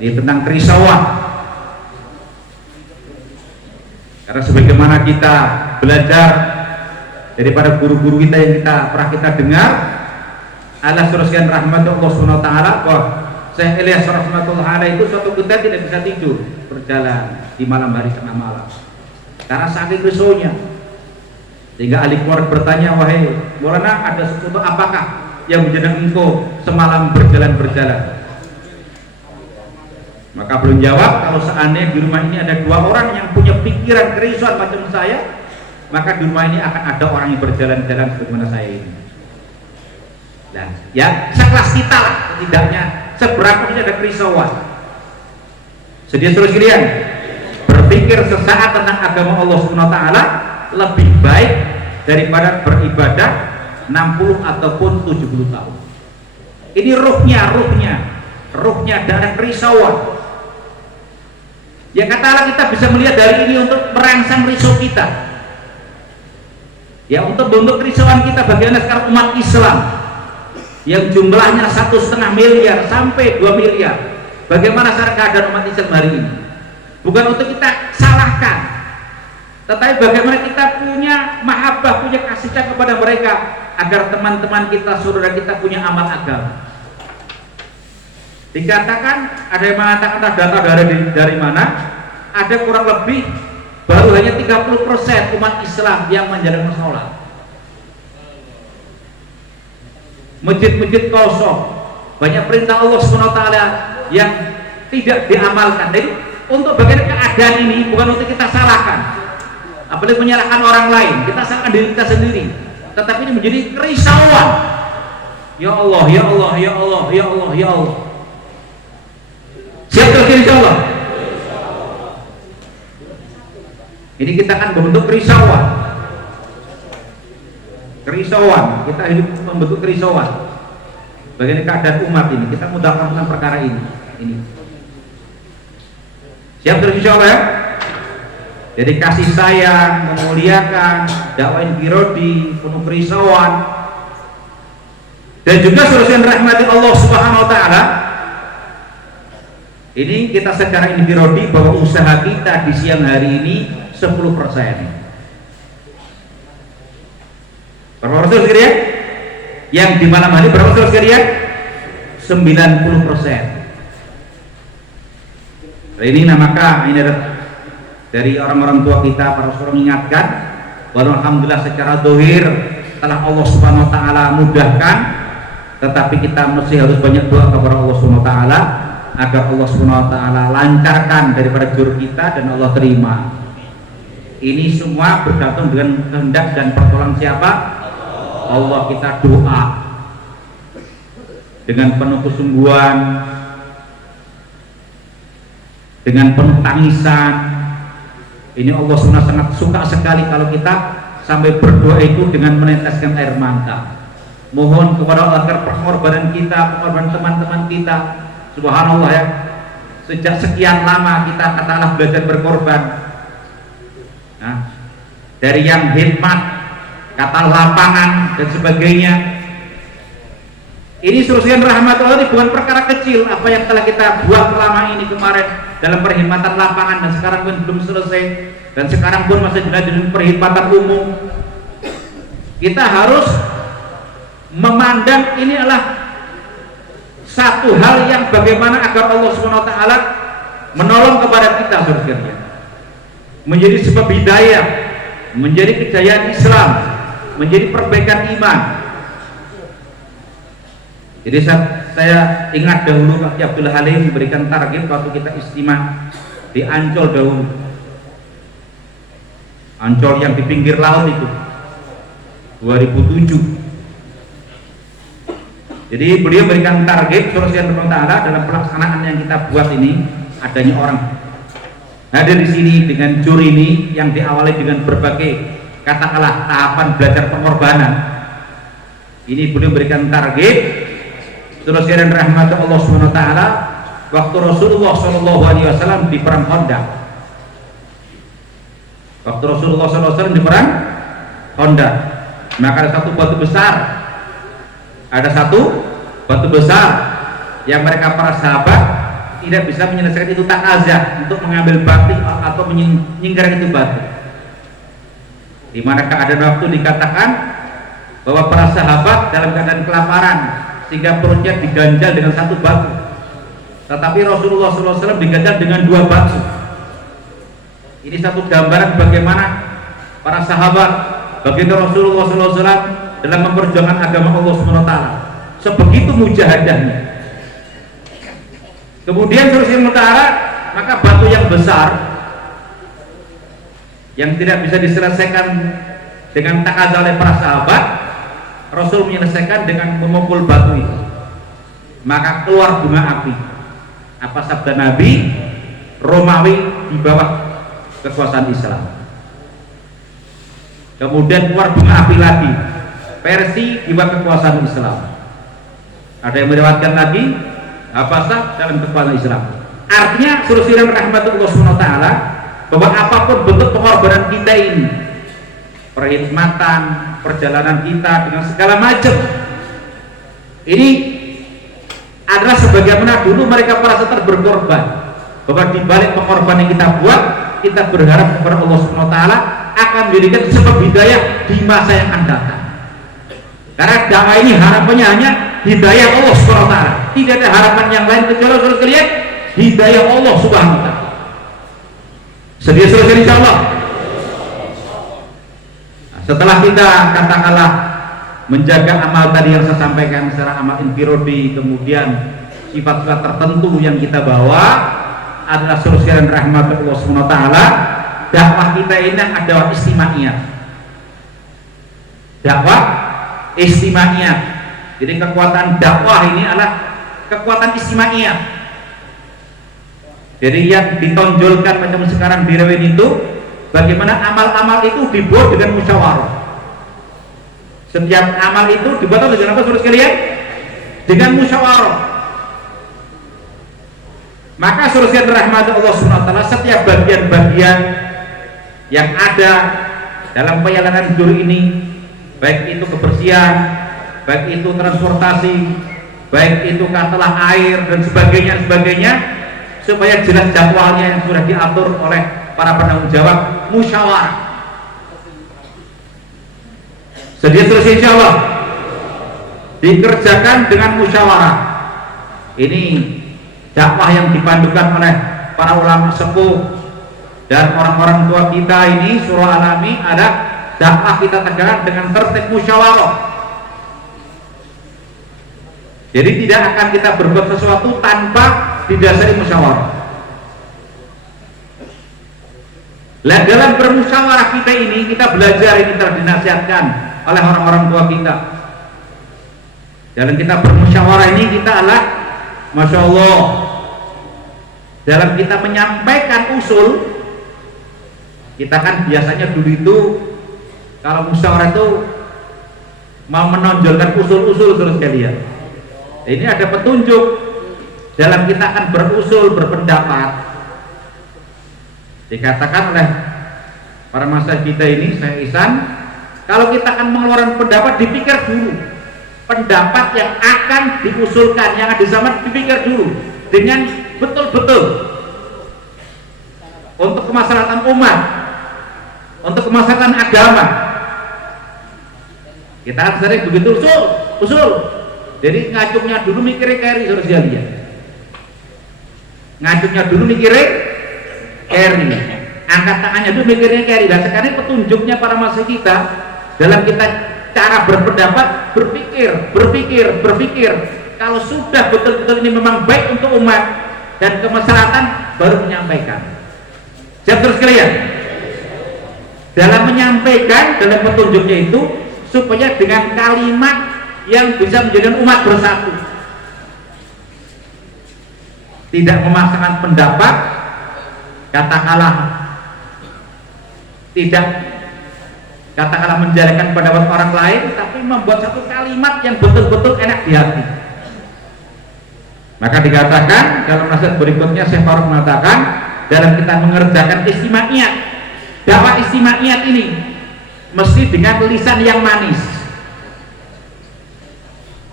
Ini tentang kerisauan. Karena sebagaimana kita belajar daripada guru-guru kita yang pernah kita dengar, Allah suraskan rahmat Allah SWT, bahwa Syekh Ilyas rahmatullah alaih itu suatu ketika tidak bisa tidur berjalan di malam hari tengah malam karena saking risaunya, sehingga ahli keluarga bertanya, wahai Maulana, ada sesuatu apakah yang menjadikan engkau semalam berjalan-berjalan? Maka belum jawab, kalau seandainya di rumah ini ada dua orang yang punya pikiran kerisauan macam saya, maka di rumah ini akan ada orang yang berjalan-jalan sebagaimana saya ini. Dan ya sekelas kita lah, setidaknya seberapa ini ada kerisauan. Sedia terus kalian berpikir sesaat tentang agama Allah SWT lebih baik daripada beribadah 60 ataupun 70 tahun. Ini ruhnya ada kerisauan. Ya kata Allah, kita bisa melihat dari ini untuk merangsang risau kita. Ya untuk bentuk kerisauan kita bagaimana sekarang umat Islam yang jumlahnya 1,5 miliar sampai 2 miliar. Bagaimana sekarang keadaan umat Islam hari ini? Bukan untuk kita salahkan, tetapi bagaimana kita punya mahabbah, punya kasih sayang kepada mereka, agar teman-teman kita, saudara kita punya amal agama. Dikatakan, ada yang mengatakan data dari mana, ada kurang lebih baru hanya 30% umat Islam yang menjalankan sholat. Masjid-masjid kosong, banyak perintah Allah SWT yang tidak diamalkan. Jadi untuk bagian keadaan ini bukan untuk kita salahkan, apalagi menyalahkan orang lain, kita salahkan diri kita sendiri, tetapi ini menjadi kerisauan. Ya Allah, ya Allah, ya Allah, ya Allah, ya Allah. Siap terus insya Allah. Ini kita akan membentuk kerisauan. Kita hidup membentuk kerisauan. Bagaimana keadaan umat ini, kita mudahkan tentang perkara ini. Siap terus insya Allah ya. Jadi kasih sayang, memuliakan, dakwain birodi, penuh kerisauan, dan juga suruh rahmati Allah Subhanahu Wa Taala. Ini kita secara infirodi bahwa usaha kita di siang hari ini 10%. Berapa persen sekalian? Yang di malam hari berapa persen sekalian? 90%. Ini maka ini dari orang-orang tua kita, para saudara mengingatkan bahwa alhamdulillah secara dohir telah Allah Subhanahu Wa Taala mudahkan, tetapi kita mesti harus banyak doa kepada Allah Subhanahu Wa Taala agar Allah Subhanahu Wa Taala lancarkan daripada jur kita dan Allah terima. Ini semua bergantung dengan kehendak dan pertolongan siapa? Allah. Kita doa dengan penuh kesungguhan, dengan penuh tangisan. Ini Allah SWT sangat suka sekali kalau kita sampai berdoa itu dengan meneteskan air mata. Mohon kepada Allah agar pengorbanan kita, pengorbanan teman-teman kita, subhanallah ya, sejak sekian lama kita katakanlah belajar berkorban. Nah, dari yang hikmat, kata lapangan dan sebagainya. Ini serusian rahmat Allah ini bukan perkara kecil. Apa yang telah kita buat selama ini kemarin dalam perkhidmatan lapangan dan sekarang pun belum selesai, dan sekarang pun masih dilanjutkan perkhidmatan umum. Kita harus memandang ini adalah satu hal yang bagaimana agar Allah SWT menolong kepada kita, saudara, menjadi sebab hidayah, menjadi kejayaan Islam, menjadi perbaikan iman. Jadi saya ingat dahulu Pak Abdul Halim memberikan target waktu kita istimewa di Ancol dahulu, Ancol yang di pinggir laut itu 2007. Jadi beliau berikan target Surah Ta'ala dalam pelaksanaan yang kita buat ini, adanya orang hadir di sini dengan juri ini yang diawali dengan berbagai katakanlah tahapan belajar pengorbanan. Ini beliau berikan target Surah rahmat Allah SWT waktu Rasulullah SAW di perang Khandaq. Waktu Rasulullah SAW di perang Khandaq, maka ada satu batu besar yang mereka para sahabat tidak bisa menyelesaikan itu takazah untuk mengambil batu atau menyingkirkan itu batu. Di mana keadaan waktu dikatakan bahwa para sahabat dalam keadaan kelaparan sehingga perutnya diganjal dengan satu batu, tetapi Rasulullah SAW diganjal dengan dua batu. Ini satu gambaran bagaimana para sahabat, baginda Rasulullah SAW dalam memperjuangkan agama Allah SWT, sebegitu mujahadahnya. Kemudian terus yang utara, maka batu yang besar yang tidak bisa diselesaikan dengan takazah oleh para sahabat, Rasul menyelesaikan dengan memukul batu itu, maka keluar bunga api. Apa sabda Nabi? Romawi di bawah kekuasaan Islam. Kemudian keluar bunga api lagi, Persia di bawah kekuasaan Islam. Ada yang melewatkan lagi Habasah dalam kekuasaan Islam. Artinya suruh rahmatullah SWT bahwa apapun bentuk pengorbanan kita ini, perkhidmatan, perjalanan kita dengan segala macam, ini adalah sebagaimana dulu mereka para setar berkorban, bahwa di balik pengorbanan yang kita buat, kita berharap kepada Allah SWT akan memberikan sebab hidayah di masa yang akan datang. Karena dakwah ini harapannya hanya hidayah Allah SWT, tidak ada harapan yang lain kecuali saudara sekalian hidayah Allah Subhanahu wa Ta'ala. Sedia selesai insyaallah. Setelah kita katakanlah menjaga amal tadi yang saya sampaikan secara amal infirodi, kemudian sifat-sifat tertentu yang kita bawa adalah surga dan rahmat Allah Subhanahu wa Ta'ala. Dakwah kita ini adalah istimaiyah. Dakwah istimaiyah. Jadi kekuatan dakwah ini adalah kekuatan istimaiyah. Jadi yang ditonjolkan macam sekarang di Rewen itu, bagaimana amal-amal itu dibuat dengan musyawarah. Setiap amal itu dibuat dengan apa, saudara sekalian? Dengan musyawarah. Maka surga rahmat Allah SWT, setiap bagian-bagian yang ada dalam perjalanan jur ini, baik itu kebersihan, baik itu transportasi, baik itu katalah air dan sebagainya, supaya jelas jadwalnya yang sudah diatur oleh para penanggung jawab, musyawarah. Sedia terus insyaallah dikerjakan dengan musyawarah. Ini dakwah yang dipandukan oleh para ulama sepuh dan orang-orang tua kita ini, surah alami, ada dakwah kita tegakkan dengan tertib musyawarah. Jadi tidak akan kita berbuat sesuatu tanpa didasari musyawarah. Lah dalam bermusyawarah kita ini, kita belajar, ini telah dinasihatkan oleh orang-orang tua kita. Dalam kita bermusyawarah ini kita adalah, masya Allah, dalam kita menyampaikan usul, kita kan biasanya dulu itu kalau musyawarah itu mau menonjolkan usul-usul terus sekalian. Ini ada petunjuk dalam kita akan berusul, berpendapat. Dikatakan oleh para masyayikh kita ini, Syekh Ihsan, kalau kita akan mengeluarkan pendapat, dipikir dulu pendapat yang akan diusulkan, yang ada zaman, dipikir dulu dengan betul-betul untuk kemaslahatan umat, untuk kemaslahatan agama. Kita kan sering begitu usul. Jadi ngacungnya dulu mikirnya keri, harus dia lihat. Ngacungnya dulu mikirnya keri, angkat tangannya dulu mikirnya keri. Dan sekarang petunjuknya para masyarakat kita dalam kita cara berpendapat, berpikir. Kalau sudah betul-betul ini memang baik untuk umat dan kemaslahatan, baru menyampaikan. Siap terus kalian? Dalam menyampaikan, dalam petunjuknya itu supaya dengan kalimat yang bisa menjadikan umat bersatu, tidak memaksakan pendapat, katakanlah menjalankan pendapat orang lain, tapi membuat satu kalimat yang betul-betul enak di hati. Maka dikatakan dalam nasihat berikutnya, Syekh Farouk mengatakan, dalam kita mengerjakan istimaiyat, dakwah istimaiyat ini mesti dengan lisan yang manis.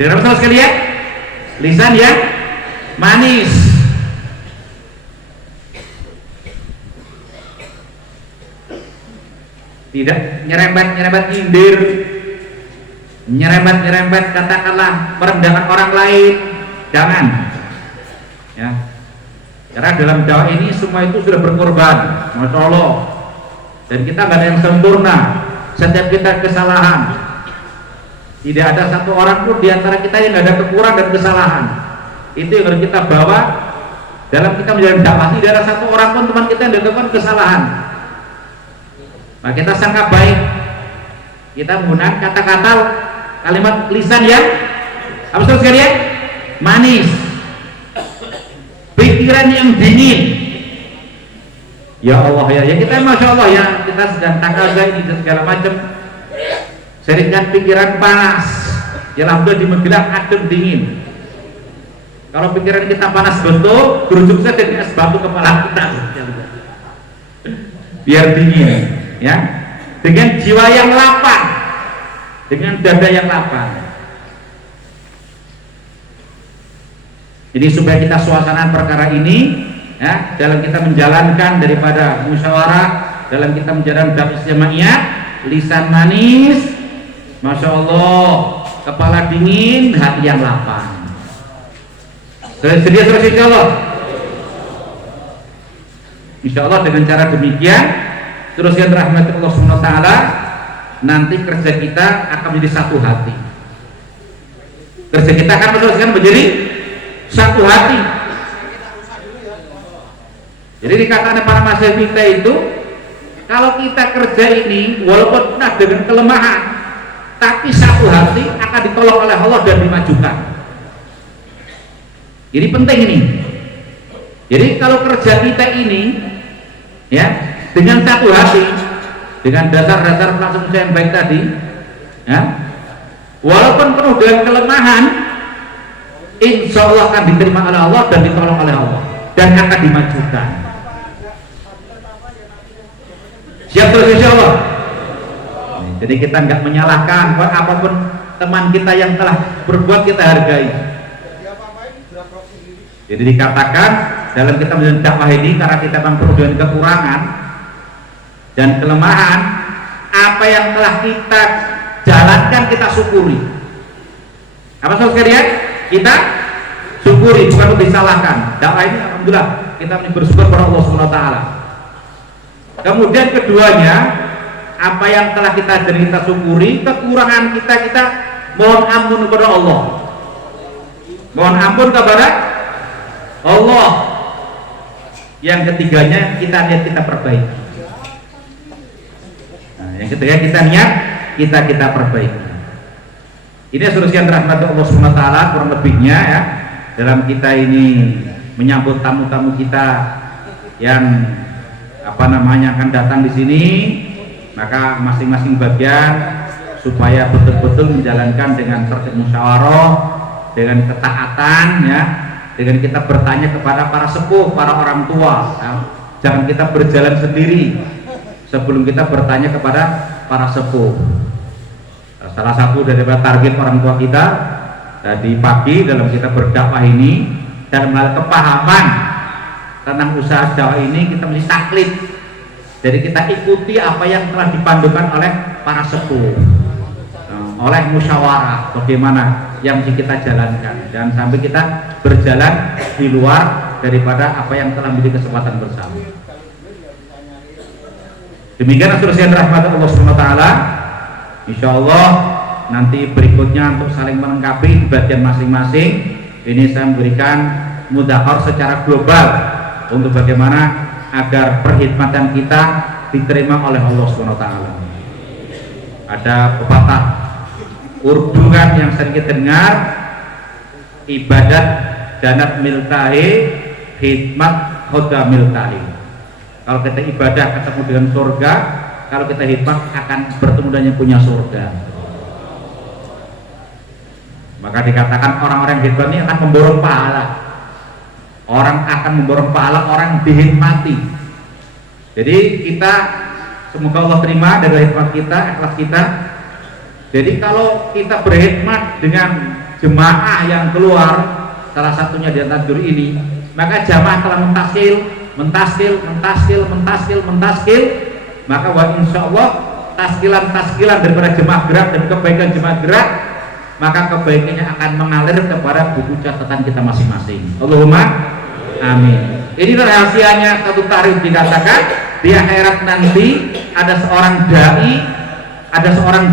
Dengar bersama sekalian, lisan yang manis. Tidak nyerempet nyindir, nyerempet katakanlah merendahkan orang lain, jangan. Ya, karena dalam dakwah ini semua itu sudah berkorban, masya Allah. Dan kita nggak ada yang sempurna. Setiap kita kesalahan, tidak ada satu orang pun diantara kita yang nggak ada kekurangan dan kesalahan. Itu yang harus kita bawa dalam kita menjalani dakwah. Tidak ada satu orang pun teman kita yang melakukan kesalahan. Nah, kita sangka baik, kita menggunakan kata-kata, kalimat lisan yang apa sekalian? Manis, pikiran yang dingin. Ya Allah ya kita masya Allah ya, kita sedang takaza ini dan segala macam, seringkan pikiran panas, ya alhamdulillah di Magelang adem dingin. Kalau pikiran kita panas betul, gerujuk saja dengan es batu kepala kita, biar dingin, ya. Dengan jiwa yang lapang, dengan dada yang lapang. Jadi supaya kita suasana perkara ini, ya, dalam kita menjalankan daripada musyawarah, dalam kita menjalankan dakwah istimaiyah, lisan manis, masya Allah, kepala dingin, hati yang lapang. Sedia terus insya Allah. Insya Allah dengan cara demikian, terus yang rahmat Allah SWT, nanti kerja kita akan menjadi satu hati. Kerja kita akan menjadi satu hati. Jadi dikatakan para masyarakat kita itu, kalau kita kerja ini walaupun pernah dengan kelemahan, tapi satu hati akan ditolong oleh Allah dan dimajukan. Jadi penting ini. Jadi kalau kerja kita ini, ya, dengan satu hati, dengan dasar-dasar pelaksanaan yang baik tadi, ya, walaupun penuh dengan kelemahan, insya Allah akan diterima oleh Allah dan ditolong oleh Allah dan akan dimajukan. Siap terus insya Allah. Jadi kita nggak menyalahkan apapun teman kita yang telah berbuat, kita hargai. Jadi dikatakan dalam kita menjalani dakwah ini, karena kita mampu dengan kekurangan dan kelemahan, apa yang telah kita jalankan kita syukuri. Apa saudara sekalian? Kita syukuri, bukan untuk disalahkan. Dakwah ini alhamdulillah kita bersyukur kepada Allah SWT. Kemudian keduanya, apa yang telah kita jadi kita syukuri, kekurangan kita mohon ampun kepada Allah. Mohon ampun kepada Allah. Yang ketiganya kita niat kita perbaiki. Nah, yang ketiga kita niat kita perbaiki. Ini seterusnya rahmat Allah SWT kurang lebihnya, ya, dalam kita ini menyambut tamu-tamu kita yang akan datang di sini, maka masing-masing bagian supaya betul-betul menjalankan dengan tertib musyawarah, dengan ketaatan, ya, dengan kita bertanya kepada para sepuh, para orang tua, ya. Jangan kita berjalan sendiri sebelum kita bertanya kepada para sepuh. salah satu daripada target orang tua kita tadi pagi dalam kita berdakwah ini dan melalui kepahaman tentang usaha dakwah ini, kita mesti taklid. Jadi kita ikuti apa yang telah dipandukan oleh para sepuh, oleh musyawarah, bagaimana yang mesti kita jalankan, dan sampai kita berjalan di luar daripada apa yang telah menjadi kesempatan bersama. Demikian seterusnya rahmat Allah SWT. Insyaallah nanti berikutnya untuk saling melengkapi bagian masing-masing ini saya memberikan mudahar secara global untuk bagaimana agar perkhidmatan kita diterima oleh Allah SWT. Ada pepatah Urdu kan yang sering kita dengar, ibadat janat miltahi, khidmat khoda miltahi. Kalau kita ibadah ketemu dengan surga, kalau kita khidmat akan bertemu dengan yang punya surga. Maka dikatakan orang-orang yang khidmat ini akan memborong pahala. Orang akan memborong pahala orang dihikmati. Jadi kita semoga Allah terima dari hikmat kita, ikhlas kita. Jadi kalau kita berkhidmat dengan jemaah yang keluar, salah satunya di antara juri ini, maka jamaah telah mentaskil, maka wa insya Allah taskilan daripada jemaah gerak dan kebaikan jemaah gerak, maka kebaikannya akan mengalir kepada buku catatan kita masing-masing. Allahumma amin. Ini rahasianya satu tarikh dikatakan di akhirat nanti ada seorang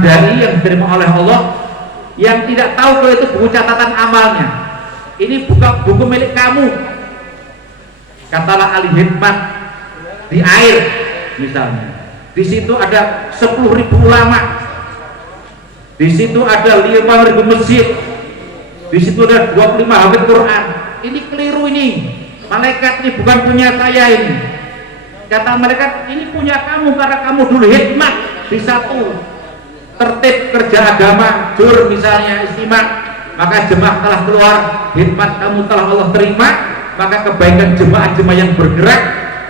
dai yang diterima oleh Allah yang tidak tahu kalau itu buku catatan amalnya. Ini bukan buku milik kamu. Katalah ahli hikmat di air misalnya. Di situ ada 10.000 ulama. Di situ ada 5.000 masjid. Di situ ada 25 hafid Quran. Ini keliru ini. Malaikat ini bukan punya saya ini. Kata malaikat ini punya kamu karena kamu dulu hikmat di satu tertib kerja agama, jur misalnya istimewa, maka jemaah telah keluar, hikmat kamu telah Allah terima, maka kebaikan jemaah-jemaah yang bergerak,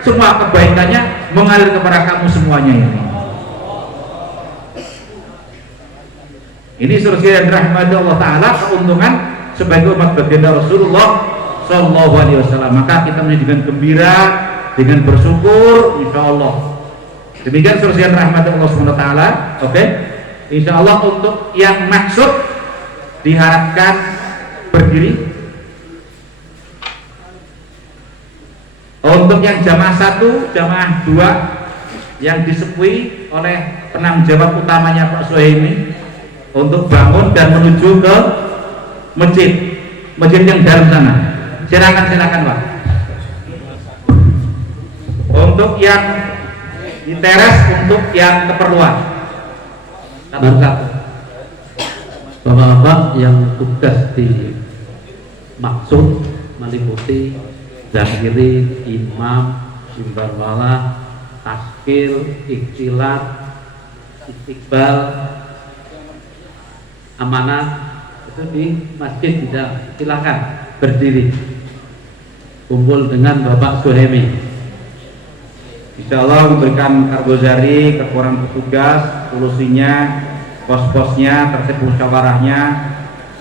semua kebaikannya mengalir kepada kamu semuanya ini. Ini surga yang rahmat Allah Ta'ala, keuntungan sebagai umat baginda Rasulullah Sallallahu Alaihi Wasallam. Maka kita dengan gembira, dengan bersyukur, insya Allah. Demikian surga yang rahmat Allah Subhanahu Wa Ta'ala. Oke, insya Allah untuk yang maksud diharapkan berdiri. Untuk yang jamaah 1, jamaah 2 yang disepui oleh penanggung jawab utamanya Pak Suhaimi untuk bangun dan menuju ke masjid yang dalam sana. Silakan Pak. Untuk yang di teras, untuk yang keperluan. Satu-satu. Bapak-bapak yang tugas di maksud meliputi zakirin, imam, imbar wala, taskil, ikhtilat, istiqbal, amanah, itu di masjid tidak, silakan berdiri kumpul dengan Bapak Suhaimi. Insya Allah memberikan karbozari, kekurangan petugas, solusinya, pos-posnya, tertib musyawarahnya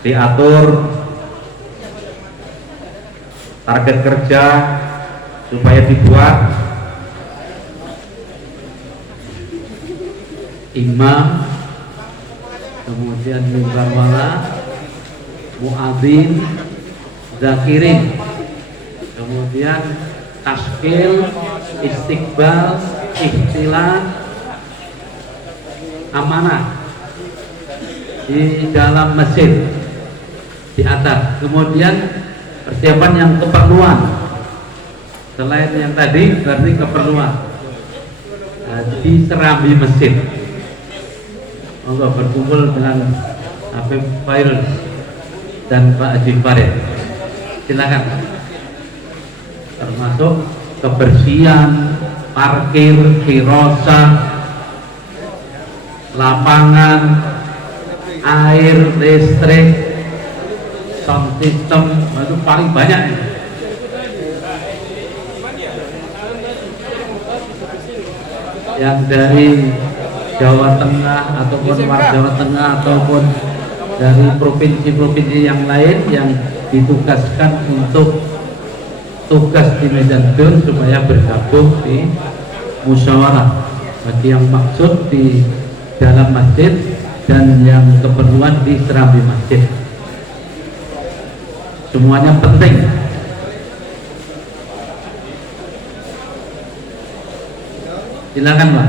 diatur, target kerja supaya dibuat, imam, kemudian mimbar wala, muadzin, zakirin, kemudian taskil, istiqbal, ikhtilat, amanah di dalam masjid di atas. Kemudian persiapan yang keperluan selain yang tadi berarti keperluan di serambi masjid. Monggo berkumpul dengan Habib Fairul dan Pak Haji Farid, silakan. Termasuk kebersihan, parkir, kirosah, lapangan, air, listrik, sound system, itu paling banyak. Yang dari Jawa Tengah ataupun luar Jawa Tengah ataupun dari provinsi-provinsi yang lain yang ditugaskan untuk tugas di Medan Zur supaya bergabung di musyawarah bagi yang maksud di dalam masjid dan yang keperluan di serambi masjid. Semuanya penting. Silakan Pak.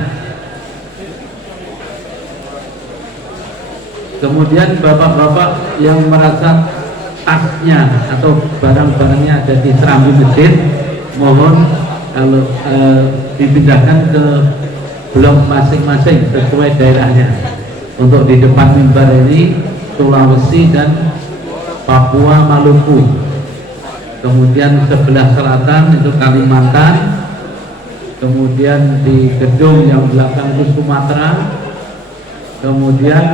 Kemudian bapak-bapak yang merasa tasnya atau barang-barangnya ada di serambi masjid, mohon kalau dipindahkan ke blok masing-masing sesuai daerahnya. Untuk di depan mimbar ini Sulawesi dan Papua Maluku, kemudian sebelah selatan itu Kalimantan, kemudian di gedung yang belakang itu Sumatera, kemudian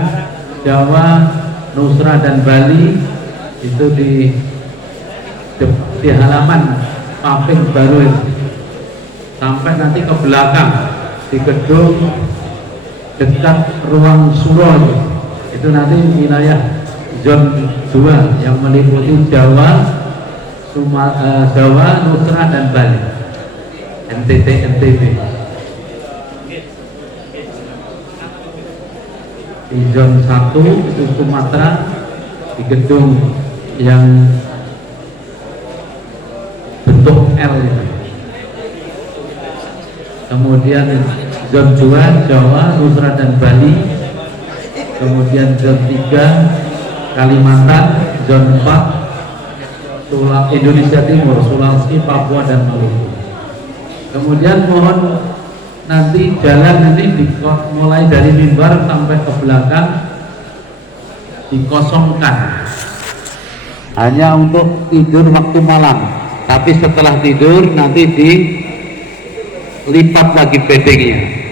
Jawa, Nusra dan Bali itu di halaman paving baru itu. Sampai nanti ke belakang di gedung dekat ruang Suro itu nanti wilayah zon 2 yang meliputi Jawa, Jawa, Nusra dan Bali, NTT, NTB. Di zon 1 itu Sumatera di gedung yang bentuk L itu. Kemudian zon 2 Jawa, Nusra dan Bali, kemudian zon 3 Kalimantan, zon 4 Indonesia Timur, Sulawesi, Papua dan Maluku. Kemudian mohon nanti jalan nanti mulai dari mimbar sampai ke belakang dikosongkan hanya untuk tidur waktu malam, tapi setelah tidur nanti dilipat lagi bedengnya.